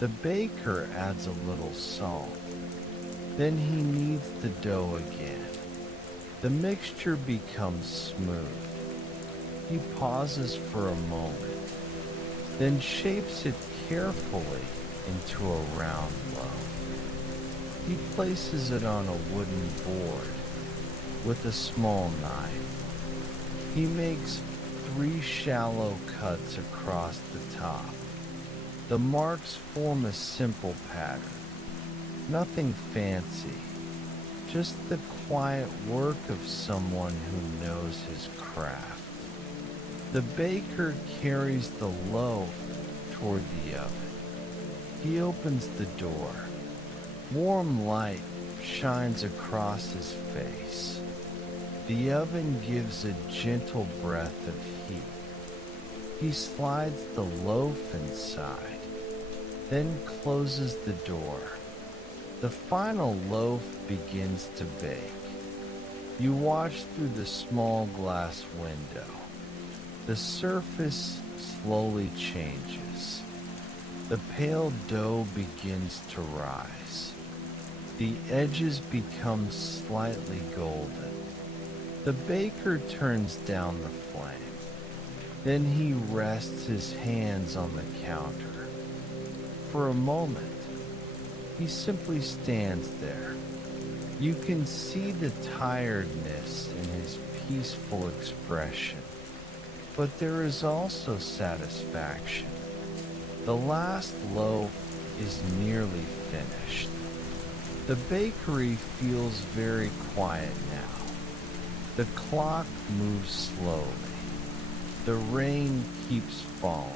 The baker adds a little salt. Then he kneads the dough again. The mixture becomes smooth. He pauses for a moment, then shapes it carefully into a round loaf. He places it on a wooden board with a small knife. He makes 3 shallow cuts across the top. The marks form a simple pattern. Nothing fancy, just the quiet work of someone who knows his craft. The baker carries the loaf toward the oven. He opens the door. Warm light shines across his face. The oven gives a gentle breath of heat. He slides the loaf inside, then closes the door. The final loaf begins to bake. You watch through the small glass window. The surface slowly changes. The pale dough begins to rise. The edges become slightly golden. The baker turns down the flame. Then he rests his hands on the counter. For a moment, he simply stands there. You can see the tiredness in his peaceful expression, but there is also satisfaction. The last loaf is nearly finished. The bakery feels very quiet now. The clock moves slowly. The rain keeps falling.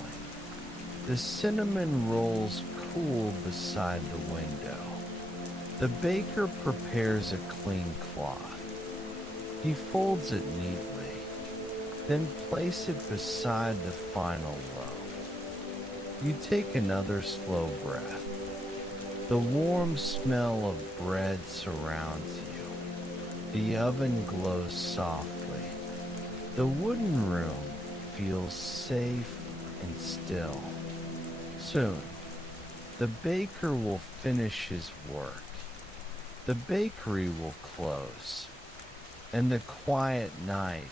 The cinnamon rolls cool beside the window. The baker prepares a clean cloth. He folds it neatly, then places it beside the final loaf. You take another slow breath. The warm smell of bread surrounds you. The oven glows softly. The wooden room feels safe and still. Soon, the baker will finish his work. The bakery will close, and the quiet night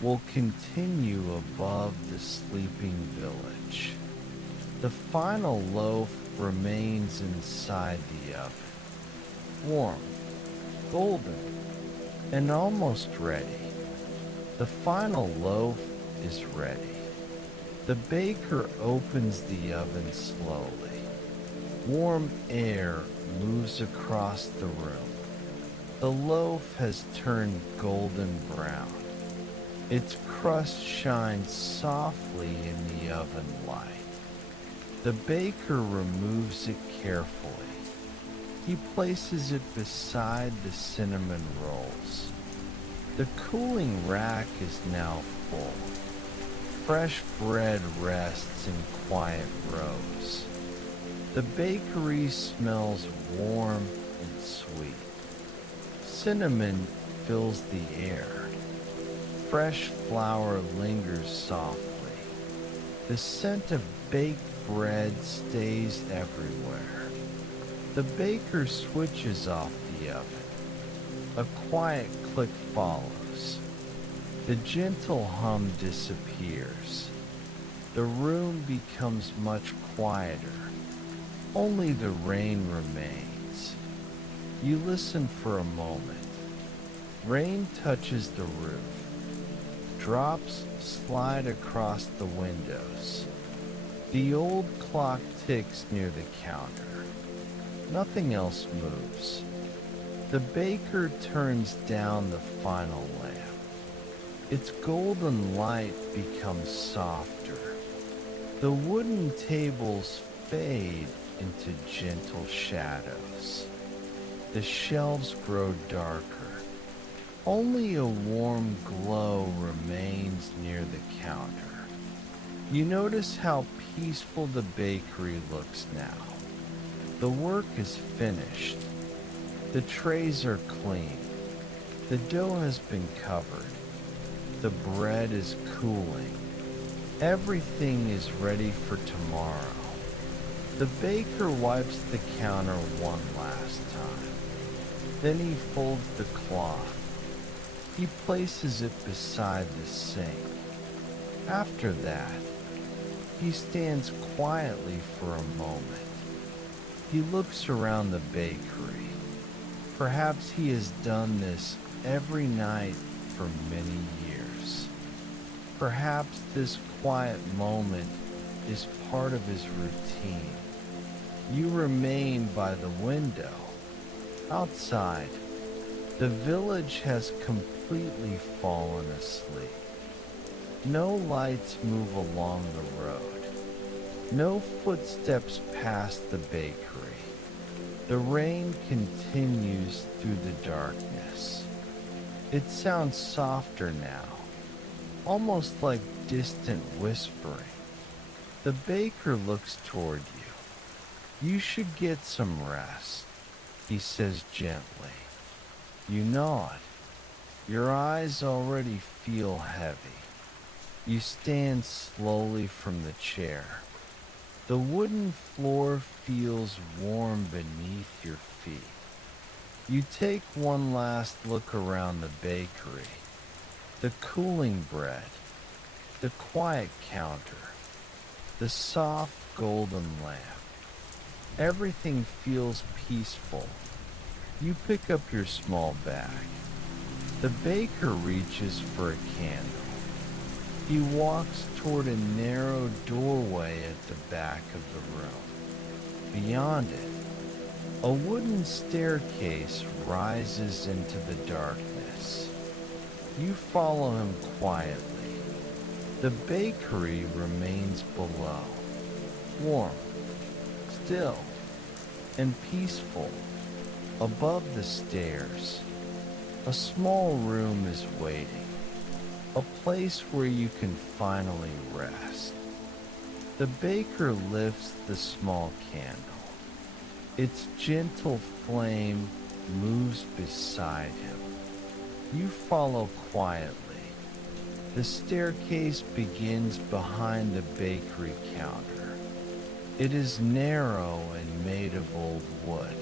will continue above the sleeping village. The final loaf remains inside the oven, warm, golden, and almost ready. The final loaf is ready. The baker opens the oven slowly. Warm air moves across the room. The loaf has turned golden brown. Its crust shines softly in the oven light. The baker removes it carefully. He places it beside the cinnamon rolls. The cooling rack is now full. Fresh bread rests in quiet rows. The bakery smells warm and sweet. Cinnamon fills the air. Fresh flour lingers softly. The scent of baked bread stays everywhere. The baker switches off the oven. A quiet click follows. The gentle hum disappears. The room becomes much quieter. Only the rain remains. You listen for a moment. Rain touches the roof. Drops slide across the windows. The old clock ticks near the counter. Nothing else moves. The baker turns down the final lamp. Its golden light becomes softer. The wooden tables fade into gentle shadows. The shelves grow darker. Only a warm glow remains near the counter. You notice how peaceful the bakery looks now. The work is finished. The trays are clean. The dough has been covered. The bread is cooling. Everything is ready for tomorrow. The baker wipes the counter one last time. Then he folds the cloth. He places it beside the sink. After that, he stands quietly for a moment. He looks around the bakery. Perhaps he has done this every night for many years. Perhaps this quiet moment is part of his routine. You remain by the window. Outside, the village has completely fallen asleep. No lights move along the road. No footsteps pass the bakery. The rain continues through the darkness. It sounds softer now, almost like distant whispering. The baker looks toward you. You should get some rest, he says gently. You nod. Your eyes already feel heavy. You stand slowly from the chair. The wooden floor feels warm beneath your feet. You take one last look around the bakery. The cooling bread, the quiet counter, the soft golden lamp. Everything feels peaceful. You pick up your small bag. The baker reaches for a candle. He walks toward a narrow doorway at the back of the room. Beyond it, a wooden staircase rises into the darkness. You follow him quietly. The bakery remains below, warm, still, and peaceful. Above the stairs, a small room is waiting, a place where you can finally rest. The baker lifts the small candle. Its gentle flame moves beside him. You follow quietly. The staircase begins behind the bakery counter. It is narrow and made of old wood.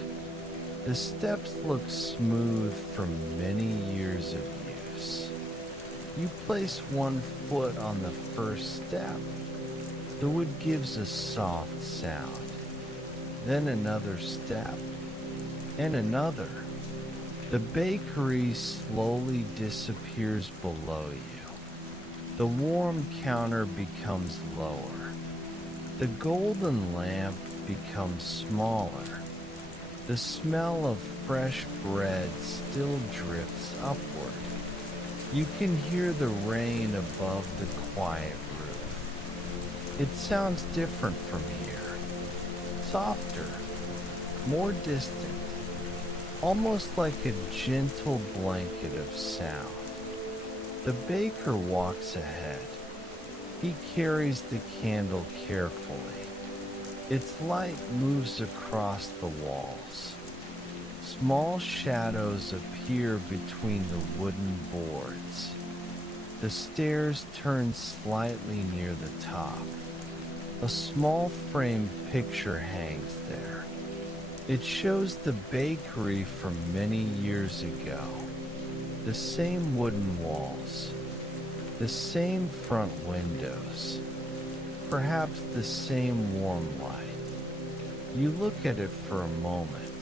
The steps look smooth from many years of use. You place one foot on the first step. The wood gives a soft sound. Then another step, and another. The bakery slowly disappears below you. The warm counter becomes lower. The golden lamp becomes smaller. The smell of fresh bread still drifts upward. You can hear the rain above the quiet roof. It sounds different from here. Softer, more distant, almost like a gentle blanket of sound. The baker walks ahead. He carries the candle carefully. Its light moves across the walls. Small shadows appear between the wooden boards. The stairs turn slightly near the top. A small framed picture hangs there. It shows the bakery from many years ago. The same wooden walls, the same front windows, perhaps the same warm light. You look at it for a moment,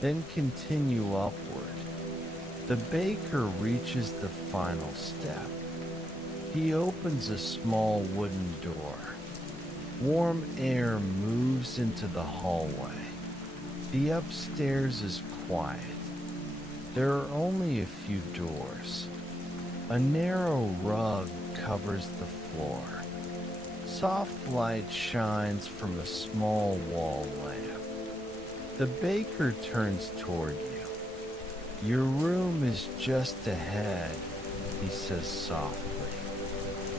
then continue upward. The baker reaches the final step. He opens a small wooden door. Warm air moves into the hallway. The upstairs is quiet. There are only a few doors. A narrow rug covers the floor. Soft light shines from a small wall lamp. The baker turns toward you. Your room is just ahead, he says softly.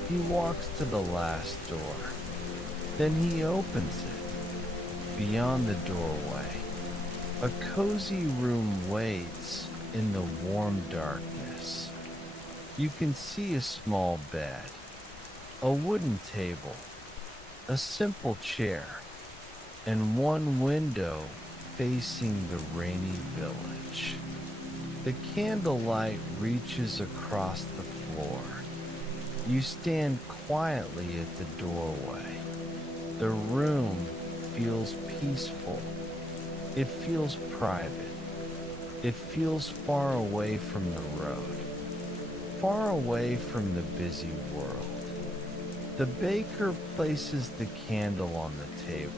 He walks to the last door. Then he opens it. Beyond the doorway, a cozy room waits in the warm darkness. You can see a small bed, a wooden table, a simple chair, and one window facing the rainy village. The candlelight reaches across the floor. You stand quietly at the doorway. The room feels peaceful. It feels private. It feels far away from the road, far away from the busy world. The baker places the candle on the table.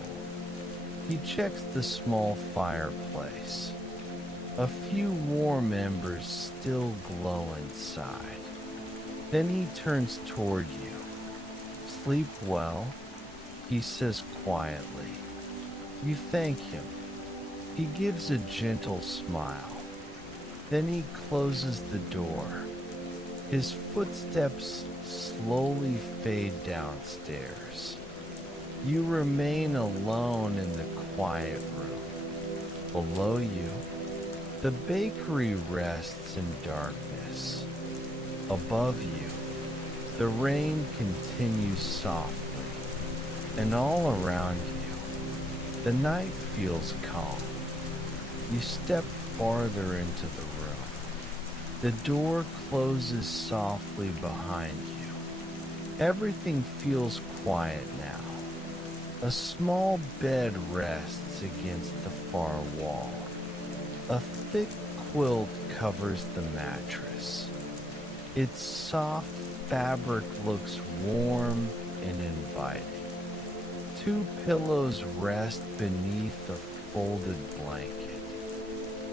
He checks the small fireplace. A few warm embers still glow inside. Then he turns toward you. Sleep well, he says quietly. You thank him. He gives a gentle smile. Then he closes the door. His footsteps slowly fade downstairs. You remain alone in the quiet room. Below you, the bakery rests in darkness. Above you, the rain continues softly. And all around you, the night feels calm. You step farther into the room. The door closes softly behind you. Everything feels quiet now. A small bed rests against the far wall. A thick quilt covers the mattress. Its soft fabric looks warm and inviting. Two pillows rest beneath a folded blanket.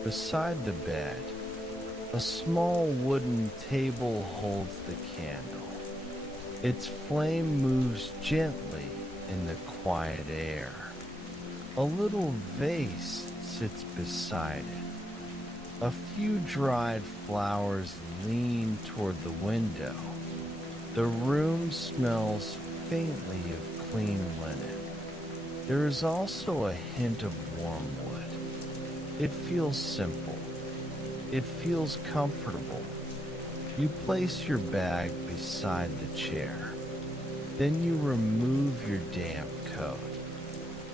Beside the bed, a small wooden table holds the candle. Its flame moves gently in the quiet air. A little vase sits beside it. A few dried flowers lean toward the window. The room smells faintly of clean linen. There is also a hint of warm wood. It feels simple. It feels comfortable. You place your bag beside the chair. Then you remove your damp coat.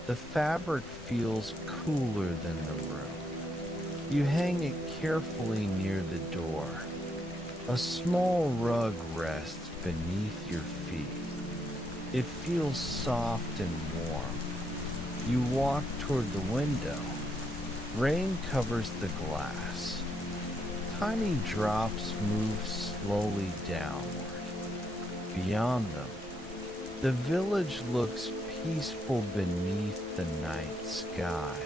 The fabric feels cooler than the room. You hang it carefully near the door. A small rug rests beneath your feet. It feels soft and warm. You walk toward the window. Rain covers the glass. Tiny drops move slowly downward. Beyond them, the village looks peaceful beneath the night sky.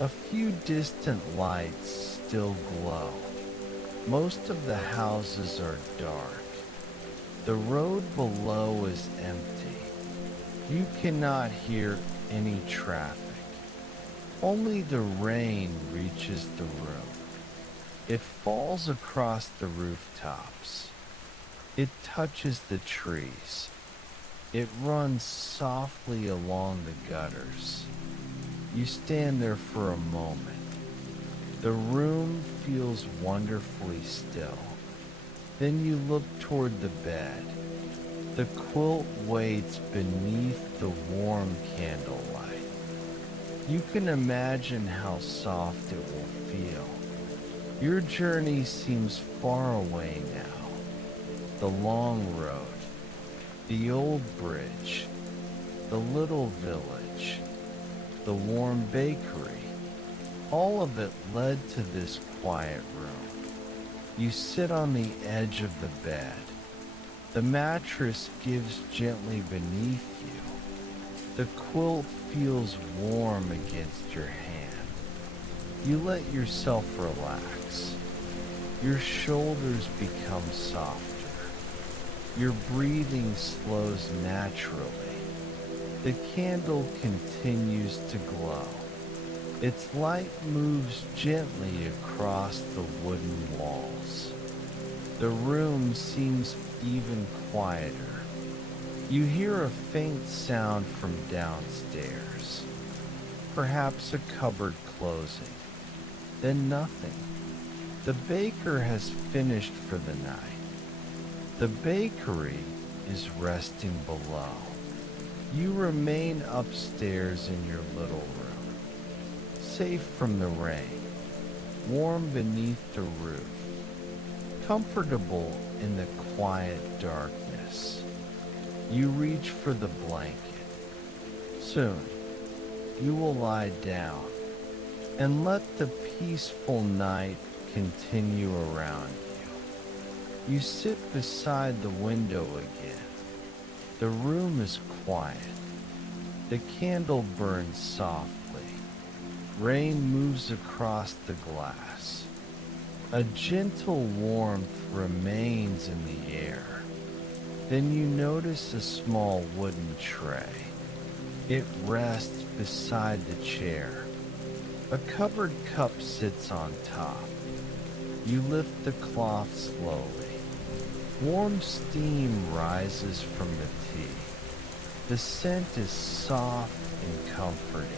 A few distant lights still glow. Most of the houses are dark. The road below is empty. You cannot hear any traffic. Only the rain reaches the room. It falls across the rooftops. It touches the trees. It runs softly along the gutters. You stand there for a moment. The room feels wonderfully still. Then you look toward the bed. The quilt waits beneath the warm candlelight. You can imagine how soft it will feel. Your journey seems far away now. The long road, the old bridge, the little village, the warm bakery, all of it led to this quiet room. You sit on the edge of the bed. The mattress gives gently beneath you. The quilt feels warm against your hand. You let yourself relax. Your shoulders become softer. Your breathing slows naturally. The candle continues to glow. Its light moves gently across the wooden walls. The room seems even quieter. You hear a faint sound from downstairs, perhaps a cupboard closing, then nothing. The baker has finished for the night. The bakery is resting below. You remain upstairs in your little room, safe from the rain, warm beneath the roof, comfortable in the quiet darkness. You reach for the blanket. Soon, you will lie down and let the peaceful night continue around you. You sit beside the window again. The room is quiet. The candle burns softly. Rain moves across the glass. A gentle warmth remains in the air. Then you notice a small wooden tray. It rests beside the chair. A covered cup sits on top. You lift the cloth slowly. Warm steam rises from the tea. The scent is soft and comforting.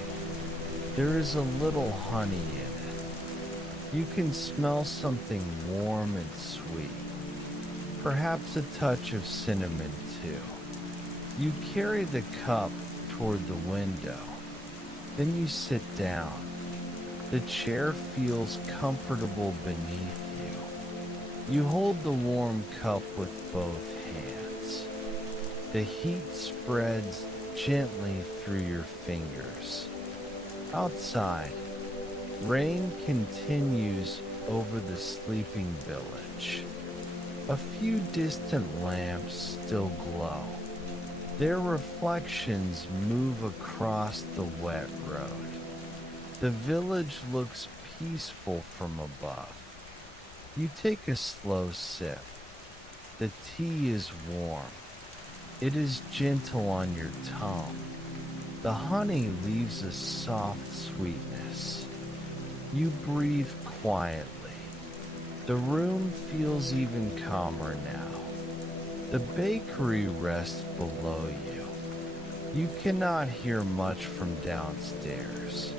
There is a little honey in it. You can smell something warm and sweet. Perhaps a touch of cinnamon too. You carry the cup toward the window. Then you sit down. The chair feels comfortable beneath you. You hold the warm cup with both hands. The heat spreads gently through your fingers. Outside, rain continues over the sleeping village. A few distant lamps still glow. Their reflections move across the wet road. The village looks peaceful from above. You take a slow sip. The tea is warm. It is gentle on your tongue. The honey leaves a soft sweetness. You breathe quietly. The room feels even calmer now. The bakery rests below you. You cannot hear much from downstairs.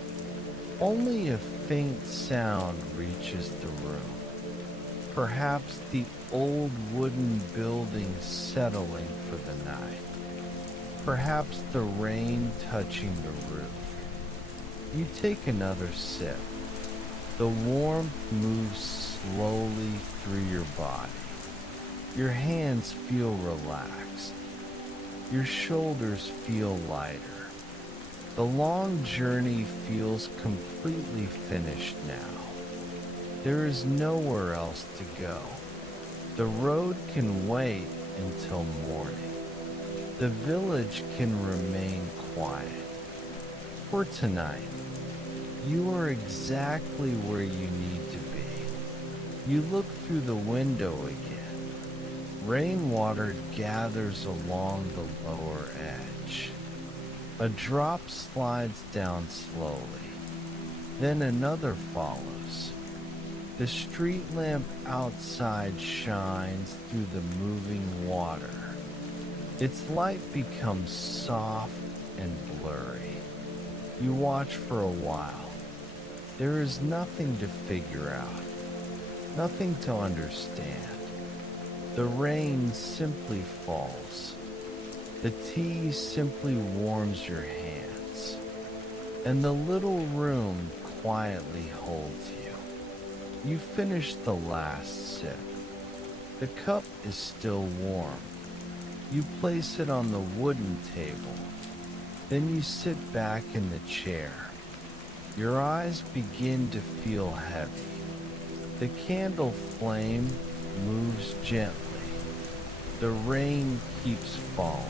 Only a faint sound reaches the room. Perhaps the old wooden building settling for the night. Perhaps the rain touching the roof. You take another sip. The warmth moves slowly through your body. Your hands feel relaxed. Your shoulders feel lighter. The long journey feels completely finished now. There is nowhere else to go. The road can wait until morning. The village can remain quiet. For tonight, you are exactly where you need to be. You look through the window again. Rainwater gathers along the lower edge. A drop slides down slowly. Then another follows. The street lamp outside shines through the moving water. Its light becomes soft and blurry. You watch for a while. There is nothing to figure out, nothing to understand. The rain simply falls. The tea simply warms your hands, and the little room quietly holds you. You finish the last sip. The cup is still warm. You place it on the wooden table. Then you sit back in the chair. Your eyes begin to feel heavy. The candle flame moves gently. The rain keeps falling.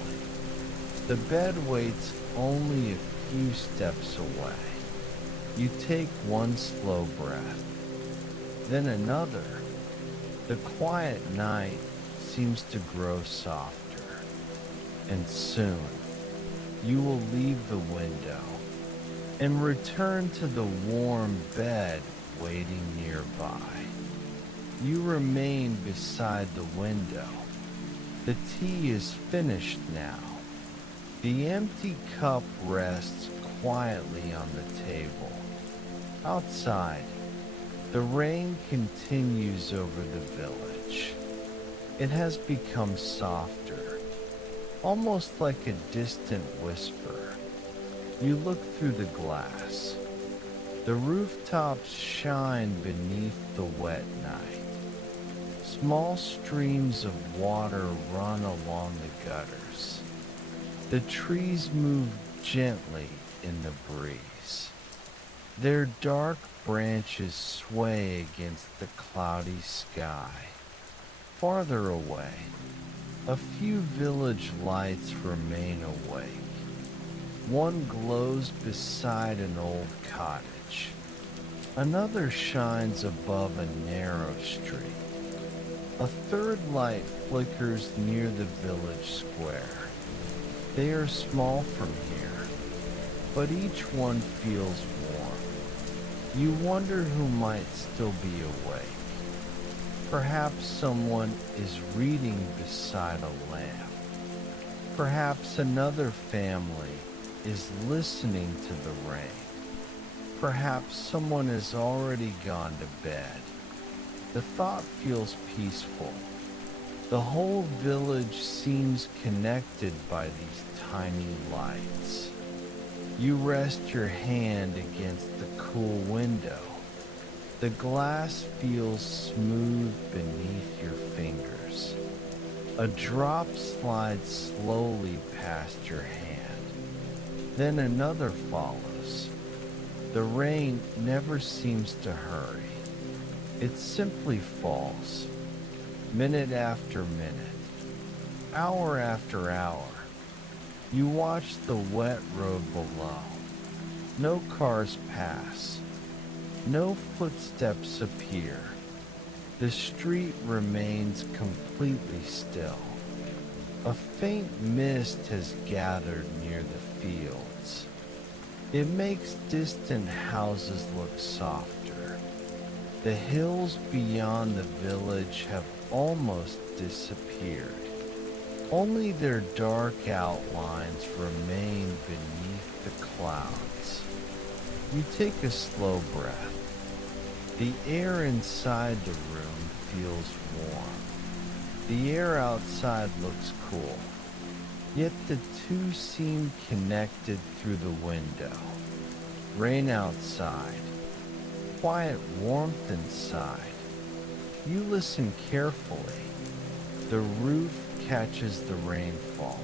The bed waits only a few steps away. You take one slow breath, then another. The quiet night seems to grow softer, and soon you will leave the window and return to the warm bed waiting nearby. You remain beside the window. The tea is finished now. The empty cup rests quietly on the table. Outside, the rain continues over the village. It has become softer, almost like a distant whisper. You look through the glass. The rooftops shine beneath the wet night. Small streams of water run along the gutters. The trees move gently in the breeze. Their dark branches sway against the cloudy sky. Farther away, a few village lights remain awake. One glows beside an old cottage. Another shines above a narrow street. A third light flickers near the village square. They are small from here, but each one feels warm. You wonder who might still be awake. Perhaps someone is reading beside a lamp. Perhaps another family is listening to the rain. Perhaps someone has already gone to bed. The thought feels peaceful. The whole village seems connected by these tiny lights. You rest your hand against the cool window. The glass feels smooth beneath your fingers. A drop slides slowly past your hand. Then another follows. The rain never seems to hurry. It simply falls, minute after minute, hour after hour. You watch the wet road below. No cars pass. No footsteps appear. The street remains completely still. A faint mist has gathered near the fields. It makes distant houses look softer. The hills beyond the village have almost disappeared. Only their dark outlines remain beneath the clouds. You take a slow breath. The air inside the room feels warm. The air outside looks cool. Yet the two seem connected through the window. Rain outside. Quiet warmth inside. You listen carefully. The roof catches the rainfall.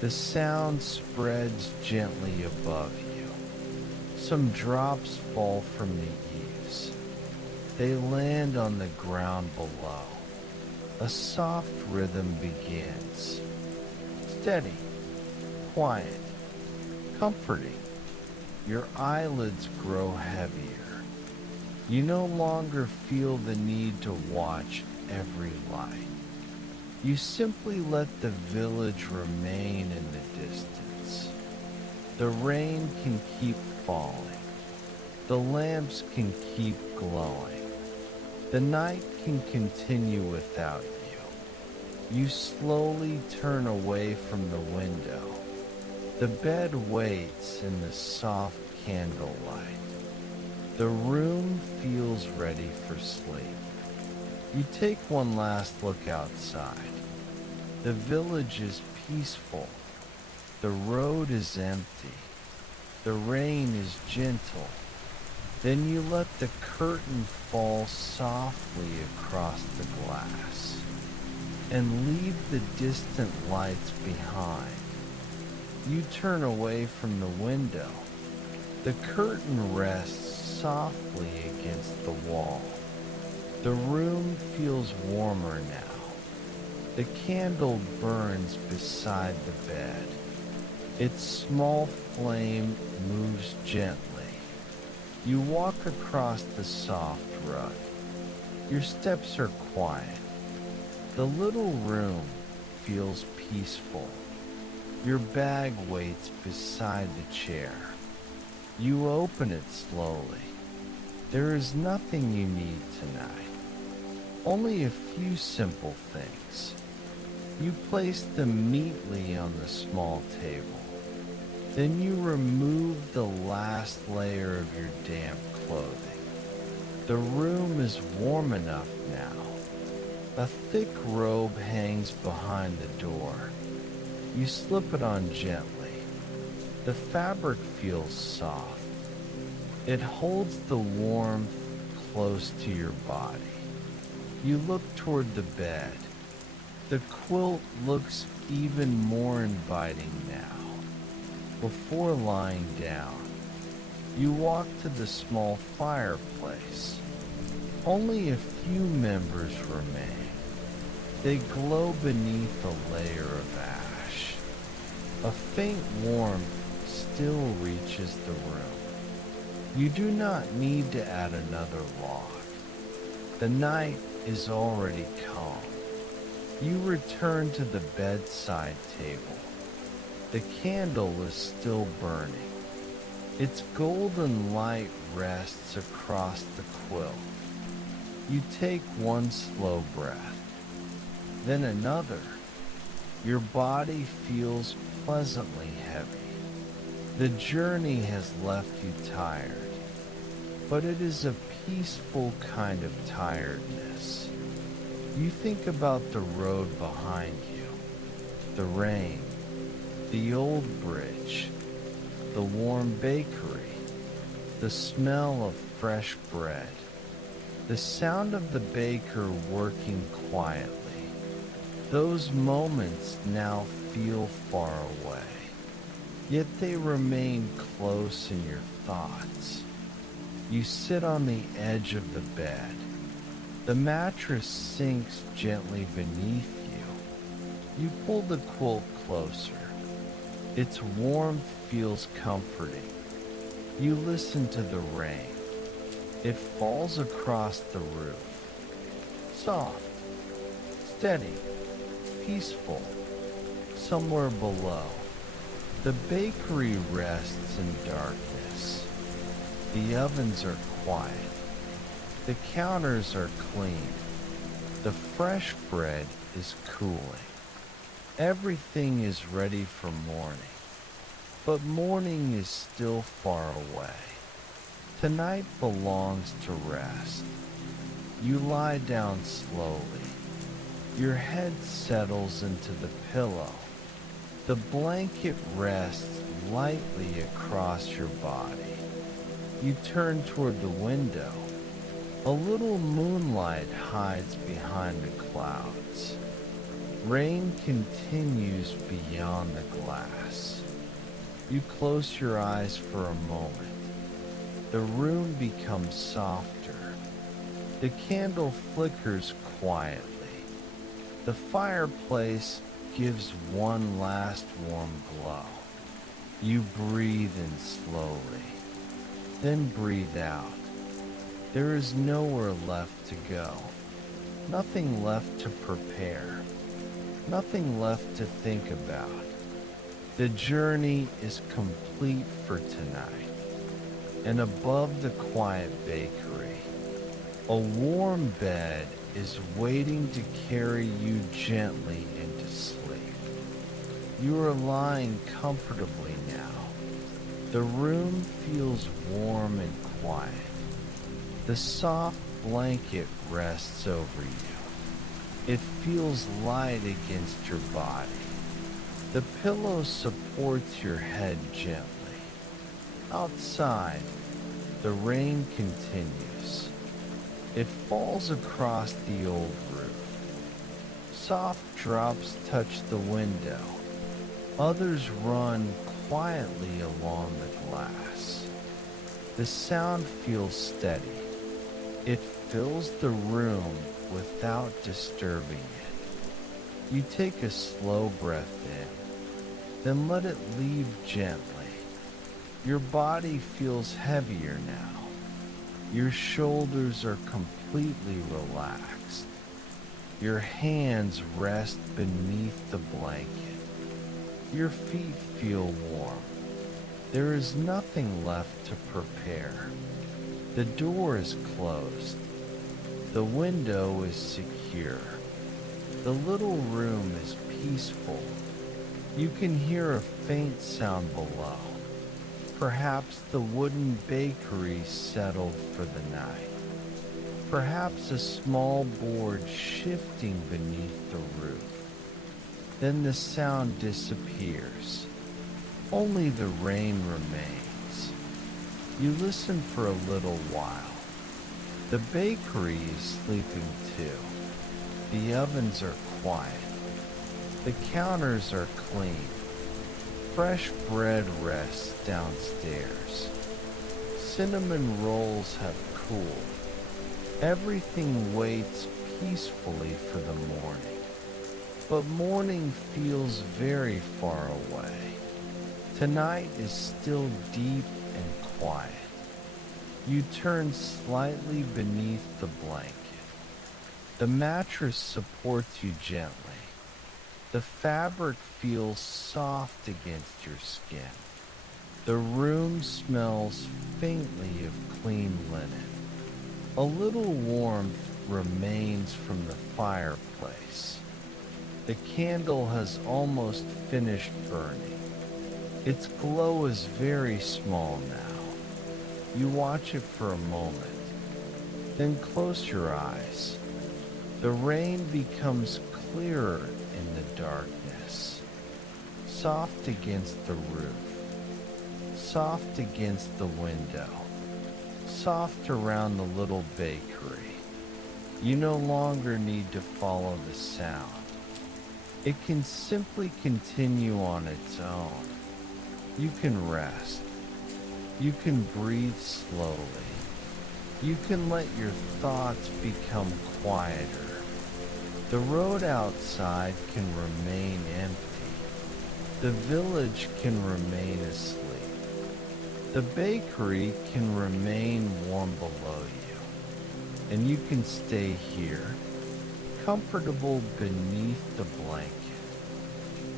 The sound spreads gently above you. Some drops fall from the eaves. They land on the ground below. A soft rhythm begins. Steady, quiet, comforting. Your eyelids grow heavier. You no longer feel the need to watch every light. You simply let the village remain in the distance. The rain can keep falling. The lamps can keep glowing. The night can continue without you. You slowly turn away from the window. The bed waits in the soft candlelight. The room feels ready for sleep. You take one last look outside. The village is peaceful. The road is empty. The rain is gentle. Then you let the curtain fall softly across the glass and leave the distant lights behind. You turn away from the window. The curtain rests softly against the wall. The room feels warmer now. The candle burns beside the bed. Its small flame moves gently. You walk across the soft rug. Your steps are quiet. The little room feels peaceful. Your bag waits beside the chair. You open it slowly. There is nothing you need tonight, only a few simple things. You place them neatly on the small table. Then you remove the last layer of your damp clothing. The room is warm enough now. A thick robe hangs behind the door. You slip it on gently. The fabric feels soft. It holds the warmth close to your body. You look toward the bed. The quilt looks even more inviting now. Before lying down, you walk to the small fireplace. Only a few members remain. They glow beneath a layer of ash. A faint warmth still reaches the room. You do not need to add another log. The night is already calm. You return to the bedside table. The candle is still burning. Its golden light rests across the quilt. You take one slow breath, then another. Your body feels pleasantly heavy. The journey has left you tired, but it is a peaceful kind of tiredness. You think about the road behind you, the rain, the old bridge, the warm bakery, the smell of fresh bread, the sound of the baker working quietly. Those moments now feel far away, yet they remain close in your thoughts. You sit on the edge of the bed. The mattress sinks gently beneath you. You pull the quilt closer. Its warmth feels comforting. You listen to the rain. It falls across the roof. Soft, steady, peaceful. Somewhere below, the bakery rests in darkness. The ovens are quiet. The counters are clean. The fresh bread is cooling. Everything is ready for morning, but morning is still far away. Tonight belongs to rest. You lie down slowly. Your head settles into the pillow. The blanket rests lightly across your body. You turn toward the window. A little moonlight hides behind the clouds. Rain continues beyond the glass. You close your eyes for a moment. The room becomes softer. The candle flickers quietly. The fireplace gives one last warm glow. You breathe in slowly, then breathe out. There is nowhere left to go. Nothing left to prepare. Nothing left to think about. The journey is complete for tonight. And above the quiet bakery, a warm bed is waiting to carry you gently into sleep. You are lying comfortably now. The room feels warm and quiet. The soft blanket rests over you. It feels light against your body. The pillow supports your head gently. Outside, the rain continues. It falls across the old roof. Soft drops touch the window. Others run quietly along the glass. The sound feels steady. It fills the room without disturbing it. You take a slow breath in, then let it leave gently. Your body feels heavier now. Your shoulders are completely relaxed. Your hands rest beneath the blanket. Your feet feel warm. There is nothing left to prepare. The door is closed. The window is secure. The little room is peaceful. You can hear a faint sound below. Perhaps the wooden bakery settled for the night. Perhaps a small board shifting beneath the roof. Then the sound disappears. Only the rain remains. You listen for a little while. The bakery is sleeping too. The ovens are quiet. The counters are clean. Fresh bread rests downstairs. Cinnamon rolls have cooled. Everything waits peacefully for the morning. But morning feels very far away. Tonight is still deep and quiet. You turn slightly beneath the blanket. The mattress supports you gently. The fabric feels soft against your skin. The room smells faintly of clean linen. A little warmth remains from the fireplace. The candle has almost finished burning. Its glow is very small now. You watch it for a moment, then close your eyes. The rain becomes clearer in the darkness, soft against the roof, soft against the window, soft around the little bakery. You no longer need to follow the sound. It can simply continue on its own. You can rest. You can breathe slowly. You can let your thoughts become quieter. The road outside can remain empty. The village can remain asleep. The bakery can remain warm below you. And you can stay here, comfortable beneath the blanket,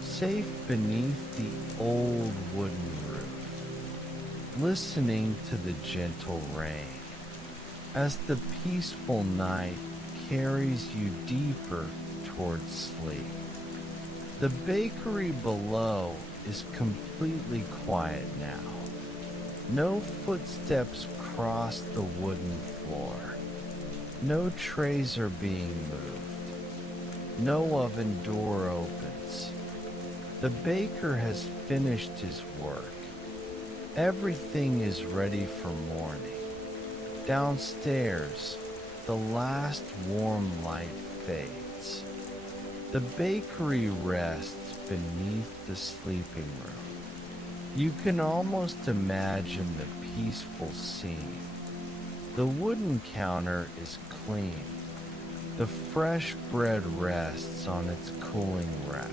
safe beneath the old wooden roof, listening to the gentle rain as the peaceful night carries you deeper towards sleep. The bakery below is completely quiet now. No footsteps cross the wooden floor. No trays are being moved. No oven door opens. The baker has finished his work. Everything is ready for morning. Downstairs, the last warm light fades. The bakery rests beneath the sleeping room. You can almost imagine the peaceful scene. The wooden counter is clean. The fresh bread rests on its cooling rack.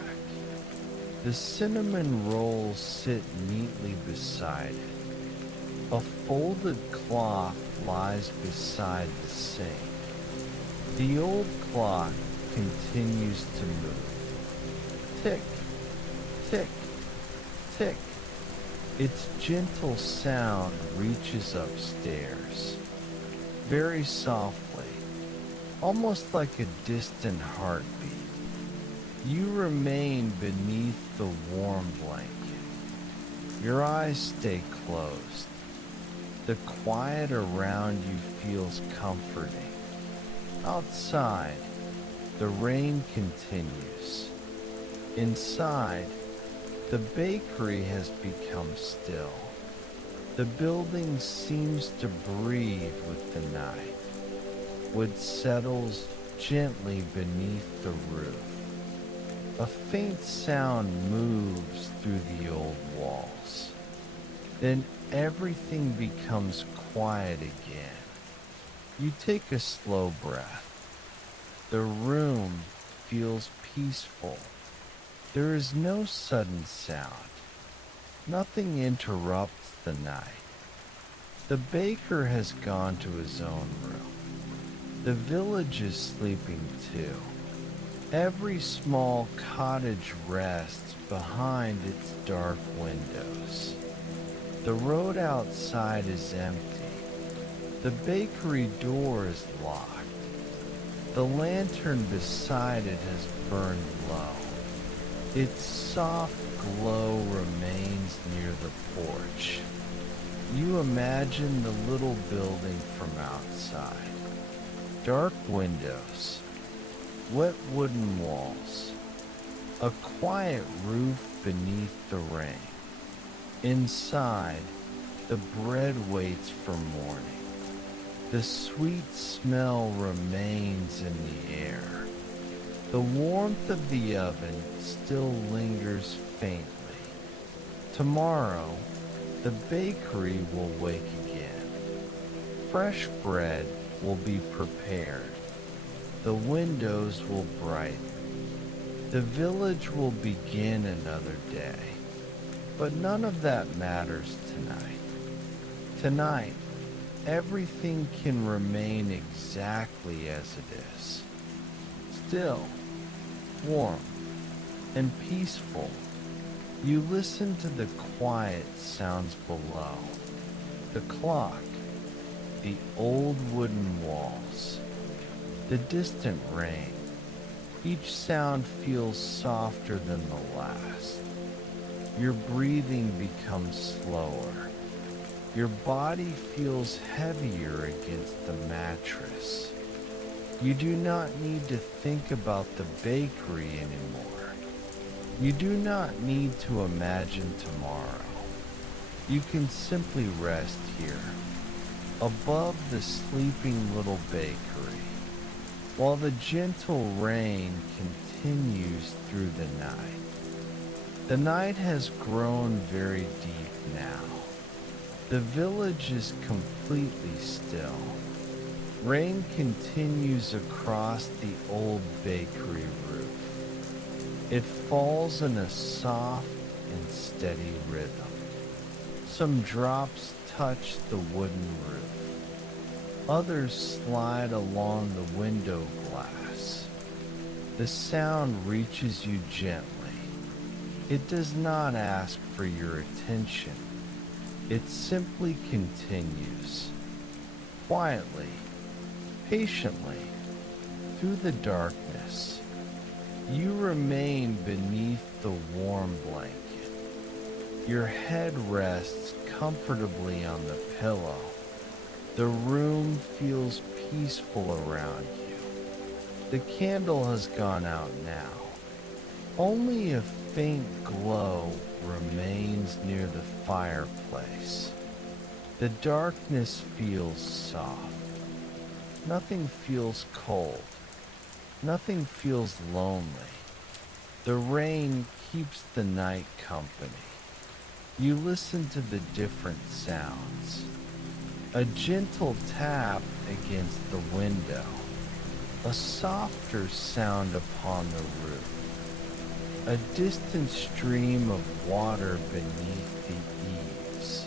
The cinnamon rolls sit neatly beside it. A folded cloth lies beside the sink. The old clock continues to move. Tick, tick, tick. Its gentle sound reaches upstairs. Very softly, almost like a distant heartbeat. You remain beneath the warm blanket. Your eyes stay closed. The quiet around you feels comforting. Outside, the rain continues. Inside, the bakery has become still. The building seems to breathe with the night. Wood settles gently beneath the roof. A faint sound moves through the old walls. Then everything becomes quiet again. You take a slow breath. The room feels peaceful. There is no sudden sound. Nothing interrupts the night. The baker has gone to his own room. The village is sleeping too. Every small cottage rests behind its dark windows. The road outside is empty. The bakery door is locked. The lantern beside it has burned low. Its soft glow remains near the porch. You imagine the little building from outside. Dark windows, wet wooden walls, a quiet roof beneath the rain. Inside, the bread waits for morning. The sweet smell remains in the air. The warmth of the oven still lingers faintly. Tomorrow, the bakery will wake again. Fresh bread will be prepared. The windows will brighten. The village will begin another day. But none of that matters tonight. Tonight, everything can remain exactly as it is. Still, warm, and peaceful. You listen to the quiet sounds below. The clock, the old wooden walls, the distant rain. Each sound feels softer than the last. Your breathing becomes slower. Your body feels heavier against the mattress. You do not need to think about the bakery anymore. You do not need to imagine tomorrow. You can simply rest here, above the sleeping little bakery, while the gentle rain continues through the night. The night has grown very deep now. The village is completely still. Rain continues across the old bakery roof. It falls in a soft and steady rhythm. Some drops touch the wooden roof. Others slide along the window glass. The sound reaches you gently. It does not ask for your attention. It simply continues, quietly, patiently, through the darkness. You remain beneath the warm blanket. Your head rests comfortably on the pillow. The room feels peaceful around you. The candle has gone out now. Only a faint glow remains near the fireplace. The darkness feels soft. Nothing feels cold. Nothing feels lonely. The rain keeps the night company. You listen to the different sounds. A gentle tap against the window. A softer sound upon the roof. A distant stream of water beneath the eaves.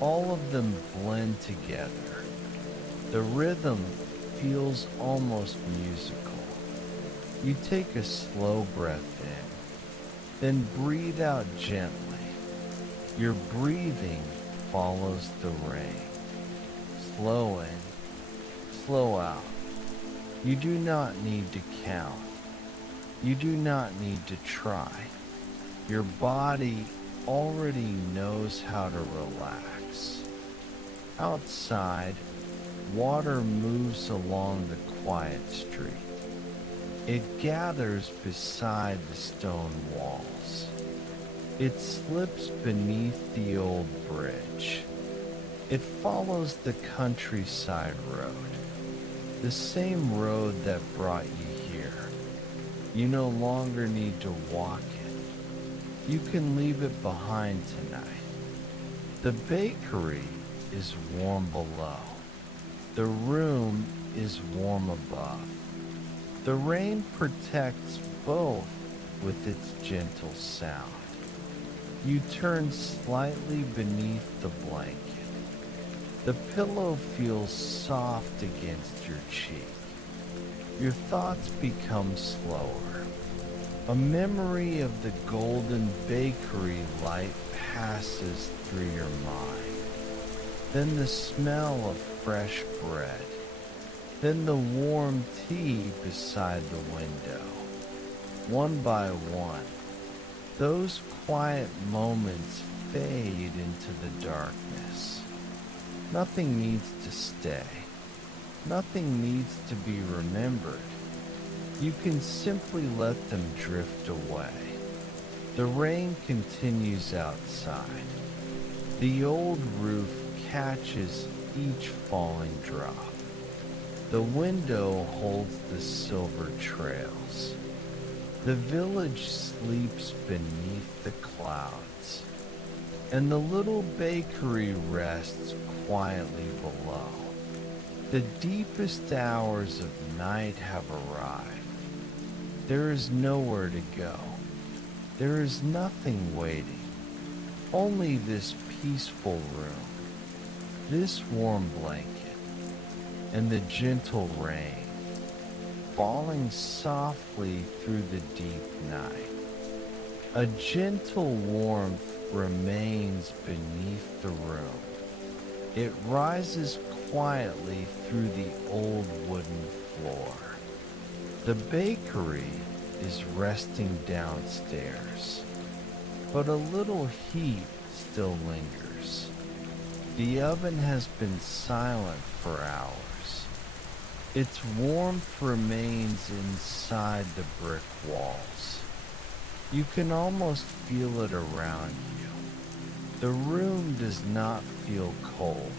All of them blend together. The rhythm feels almost musical. You take a slow breath in, then breathe out gently. Your breathing follows the rain. Slow in, slow out. You do not need to count. You do not need to try. Your body already knows how to relax. Outside, water moves along the quiet street. It gathers beside the stone walls. It slips beneath the old bridge. It follows the countryside road, the same road that brought you here. You no longer need to walk it. You can leave it behind tonight. The bakery is warm below. The room is warm above. The rain protects both with its gentle sound. You turn slightly beneath the blanket. The pillow feels soft against your cheek. Your thoughts become slower. A memory of the golden bakery light passes through your mind. Then the smell of fresh bread. Then the warm tea beside the window. One by one, those quiet moments fade into the darkness. Nothing needs to stay. Nothing needs to be remembered. You can simply let them drift away. The rain continues outside. The old roof catches each falling drop. The window holds the silver trails. The village sleeps beneath the clouds, and the little bakery rests quietly below. The deepest hours of night have arrived. There is nowhere to go. There is nothing waiting. Only this peaceful room, this warm blanket, and the gentle rain falling softly through the deep night. A gentle warmth remains beneath the room. It rises quietly through the old wooden floor. The bakery is resting downstairs, but a little heat still lingers. The oven has been silent for hours. Its warmth remains inside the brick walls. You can almost feel it around you. The room does not feel cold.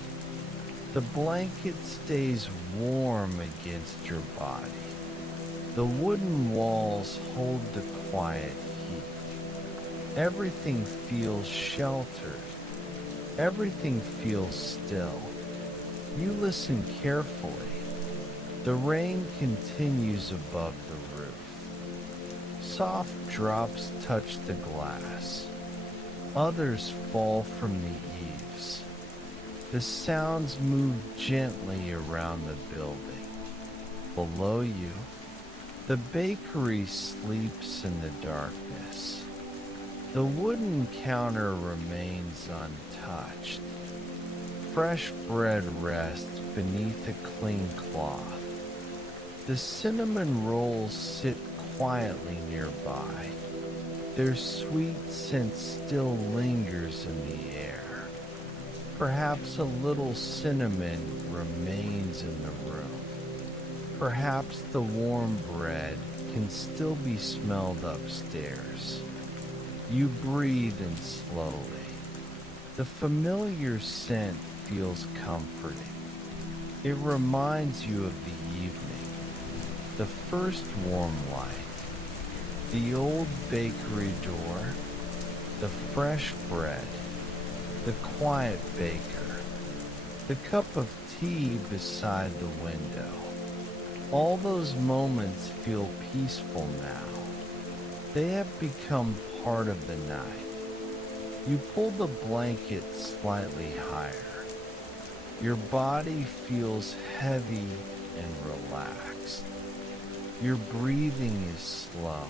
The blanket stays warm against your body. The wooden walls hold the quiet heat. Everything feels sheltered. Everything feels still. You listen carefully. The rain continues above the roof. Soft drops touch the glass. Others fall from the eaves. The sounds move gently around the building. Below you, the bakery sleeps in the darkness. The wooden counter remains untouched. Fresh bread rests beneath a clean cloth. The cinnamon rolls sit quietly nearby. Their sweet scent still lingers in the air. Perhaps a little cinnamon remains in the room. Perhaps the warm bread can still be smelled upstairs. You breathe in slowly. The familiar scent feels comforting. It reminds you of the evening. The first warm light, the old bakery door, the fresh bread, the quiet baker, the cup of tea beside the window. All those moments feel peaceful now. They have become part of the night. You pull the blanket slightly higher. Your body feels heavy and relaxed. Your breathing is slow.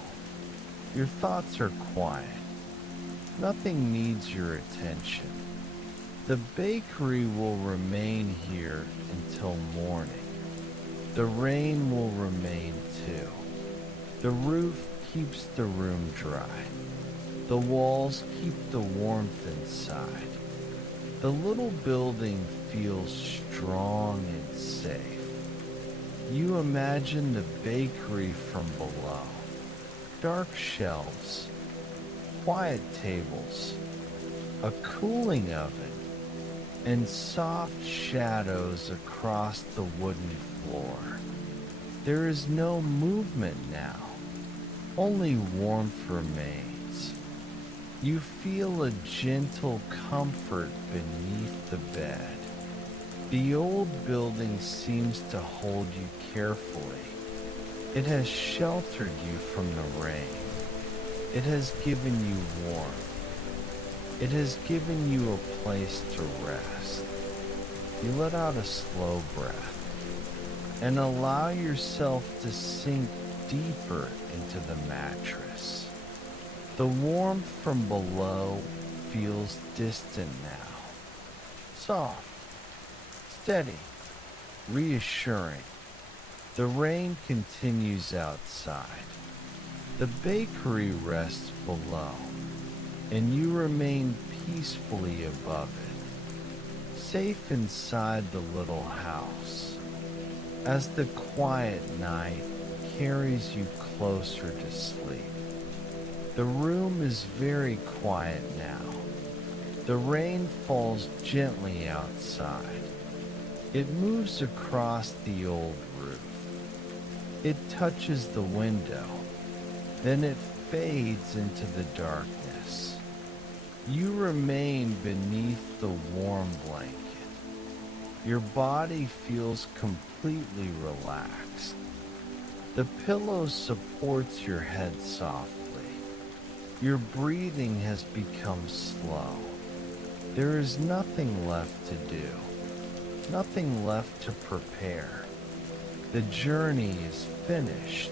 Your thoughts are quiet. Nothing needs your attention. The bakery will remain here until morning. The rain will remain too. The roof keeps the room dry. The walls keep the warmth inside. The little building feels strong and safe. You imagine the bakery from below. Dark shelves, quiet tables, a cooling oven, and soft shadows across the wooden floor. There is no movement now. Only warmth remains. You feel a gentle comfort beneath the bed. The old building seems to hold you carefully. It has sheltered you from the rain. It has given you warmth. It has given you a place to rest. You let out a slow breath. and allow yourself to sink deeper into the mattress. The warmth from below feels distant now, soft, steady, reassuring. The rain continues outside. The bakery rests below, and you remain peacefully above it, safe inside the little house. As the quiet night carries you closer to sleep, the room is very quiet now. The rain falls gently outside. It moves across the old roof. It touches the window, then it fades into the darkness. You remain beneath the warm blanket. Your body feels completely relaxed. The pillow supports your head softly. Your breathing has become slow. There is nothing left to do, nothing left to prepare. The journey is finished.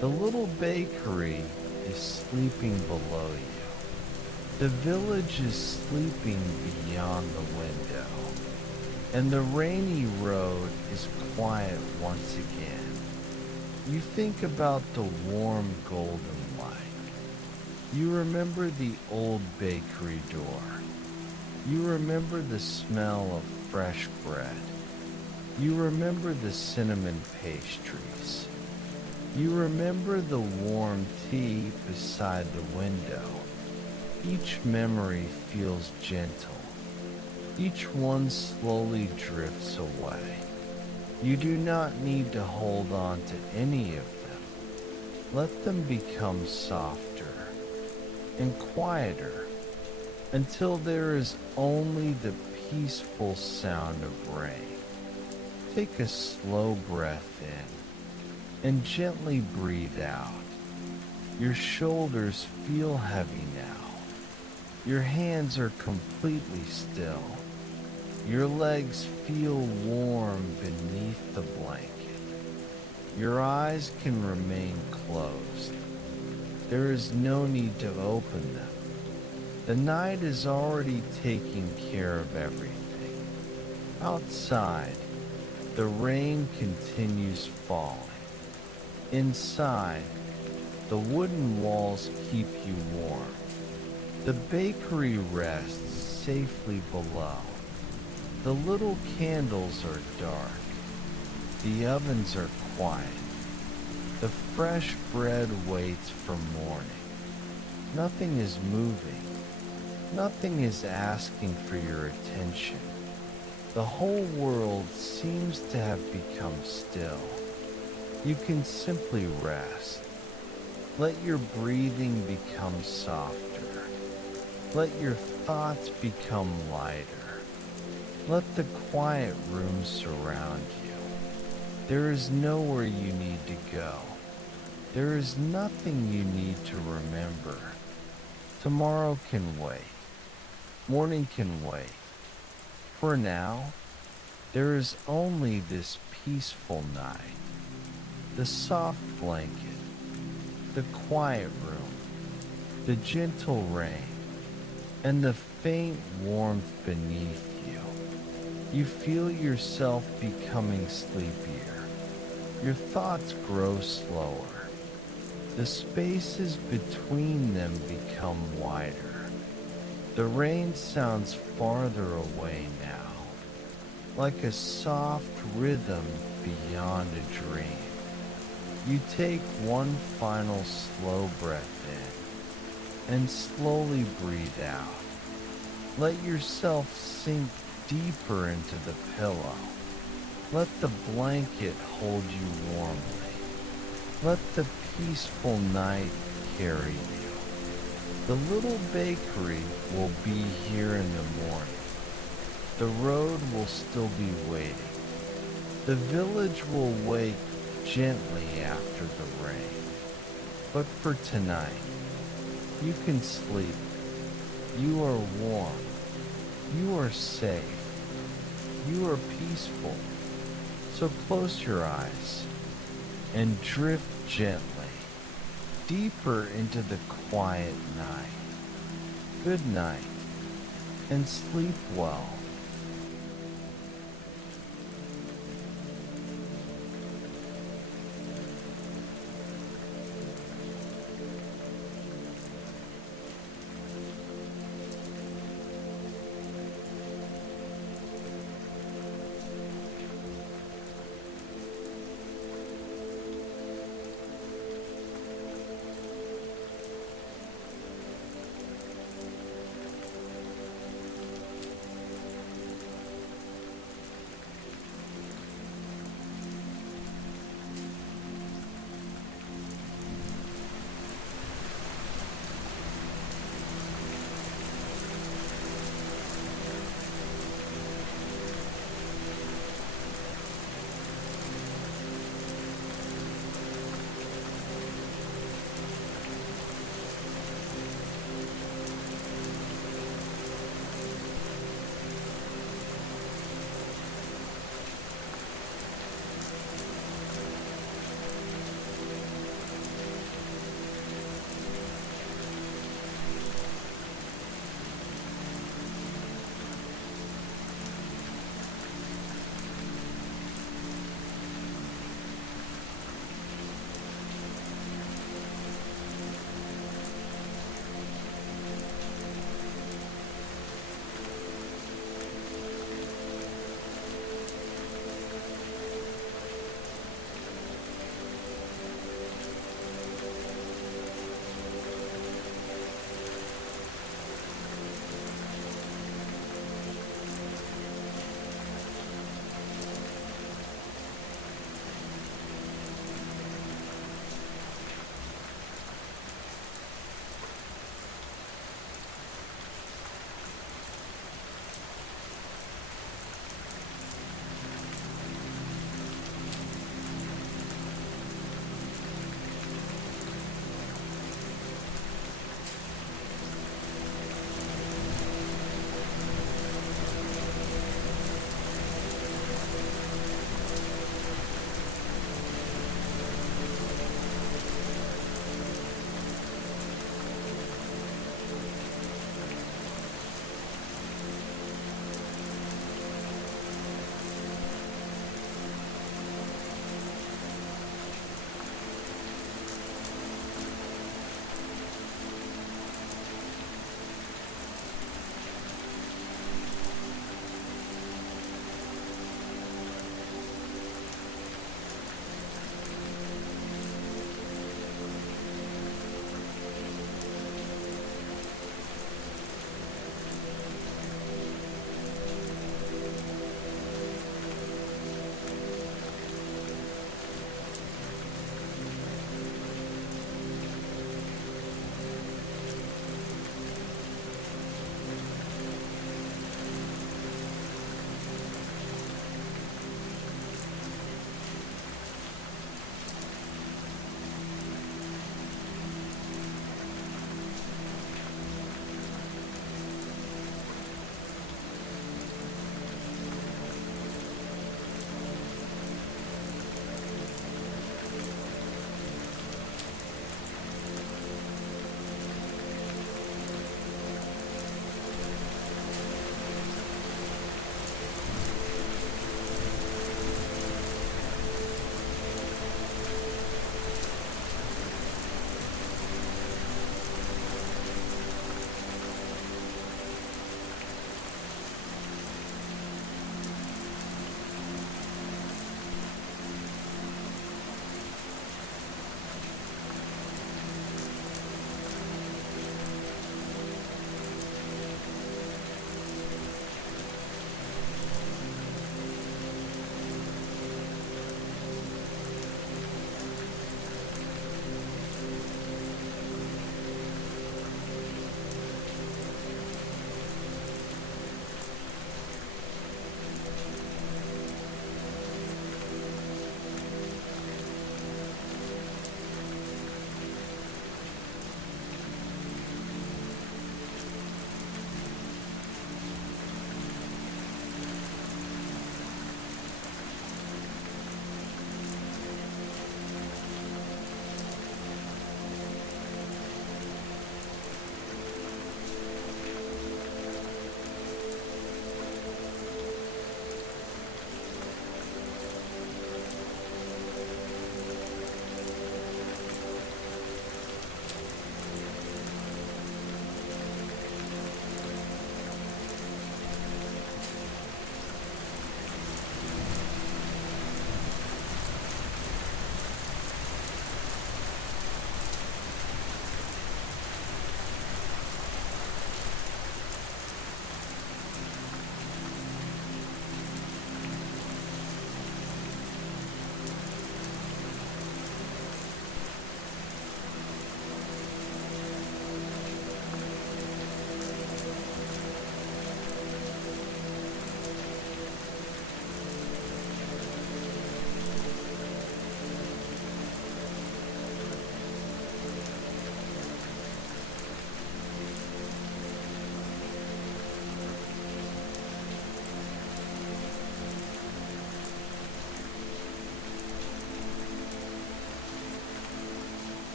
The little bakery is sleeping below you. The village is sleeping beyond the window. And the rainy road is quiet once again. You think about the warm golden light. You remember the old bakery door. You remember the smell of fresh bread. You remember the cinnamon pastries. You remember the warm tea beside the window. Each memory feels gentle. Each one slowly drifts away. You do not need to hold on to any of them. Let them become softer and quieter until there is only the peaceful sound of rain. Take a slow breath in and gently breathe out. Your shoulders feel heavy now. Your hands are completely still. Your legs feel warm beneath the blanket. Your eyes can remain closed. There is no need to open them. The night is already taking care of everything. Outside, the rain continues falling. Inside, the wooden walls keep you warm. The bakery rests safely below. The little candles are dark. The ovens are quiet. The fresh bread waits for morning. Nothing is moving. Nothing is asking for your attention. The whole world seems to have become still. You can simply rest. Let your breathing become softer. Let your thoughts become lighter. Let the quiet room surround you. There is nowhere you need to go. There is nothing you need to remember. Tomorrow can wait. Morning can wait. For now, there is only this peaceful night. The soft blanket, the quiet room, the gentle rain, and the faint warmth beneath you. You feel yourself becoming sleepier. Your thoughts grow slower. The spaces between them become wider. The rain sounds farther away now, like a soft rhythm beyond a dream. You take one final slow breath in and slowly breathe out. Let yourself sink deeper into the pillow. Let the blanket hold you warmly. Let the peaceful night carry you. The little bakery will be here in the morning. The road will still be waiting. The village will wake gently after the rain. But for tonight, you can sleep. You are warm. You are safe. You are peaceful. So close your eyes and drift gently deeper into the quiet night. Good night and sleep well.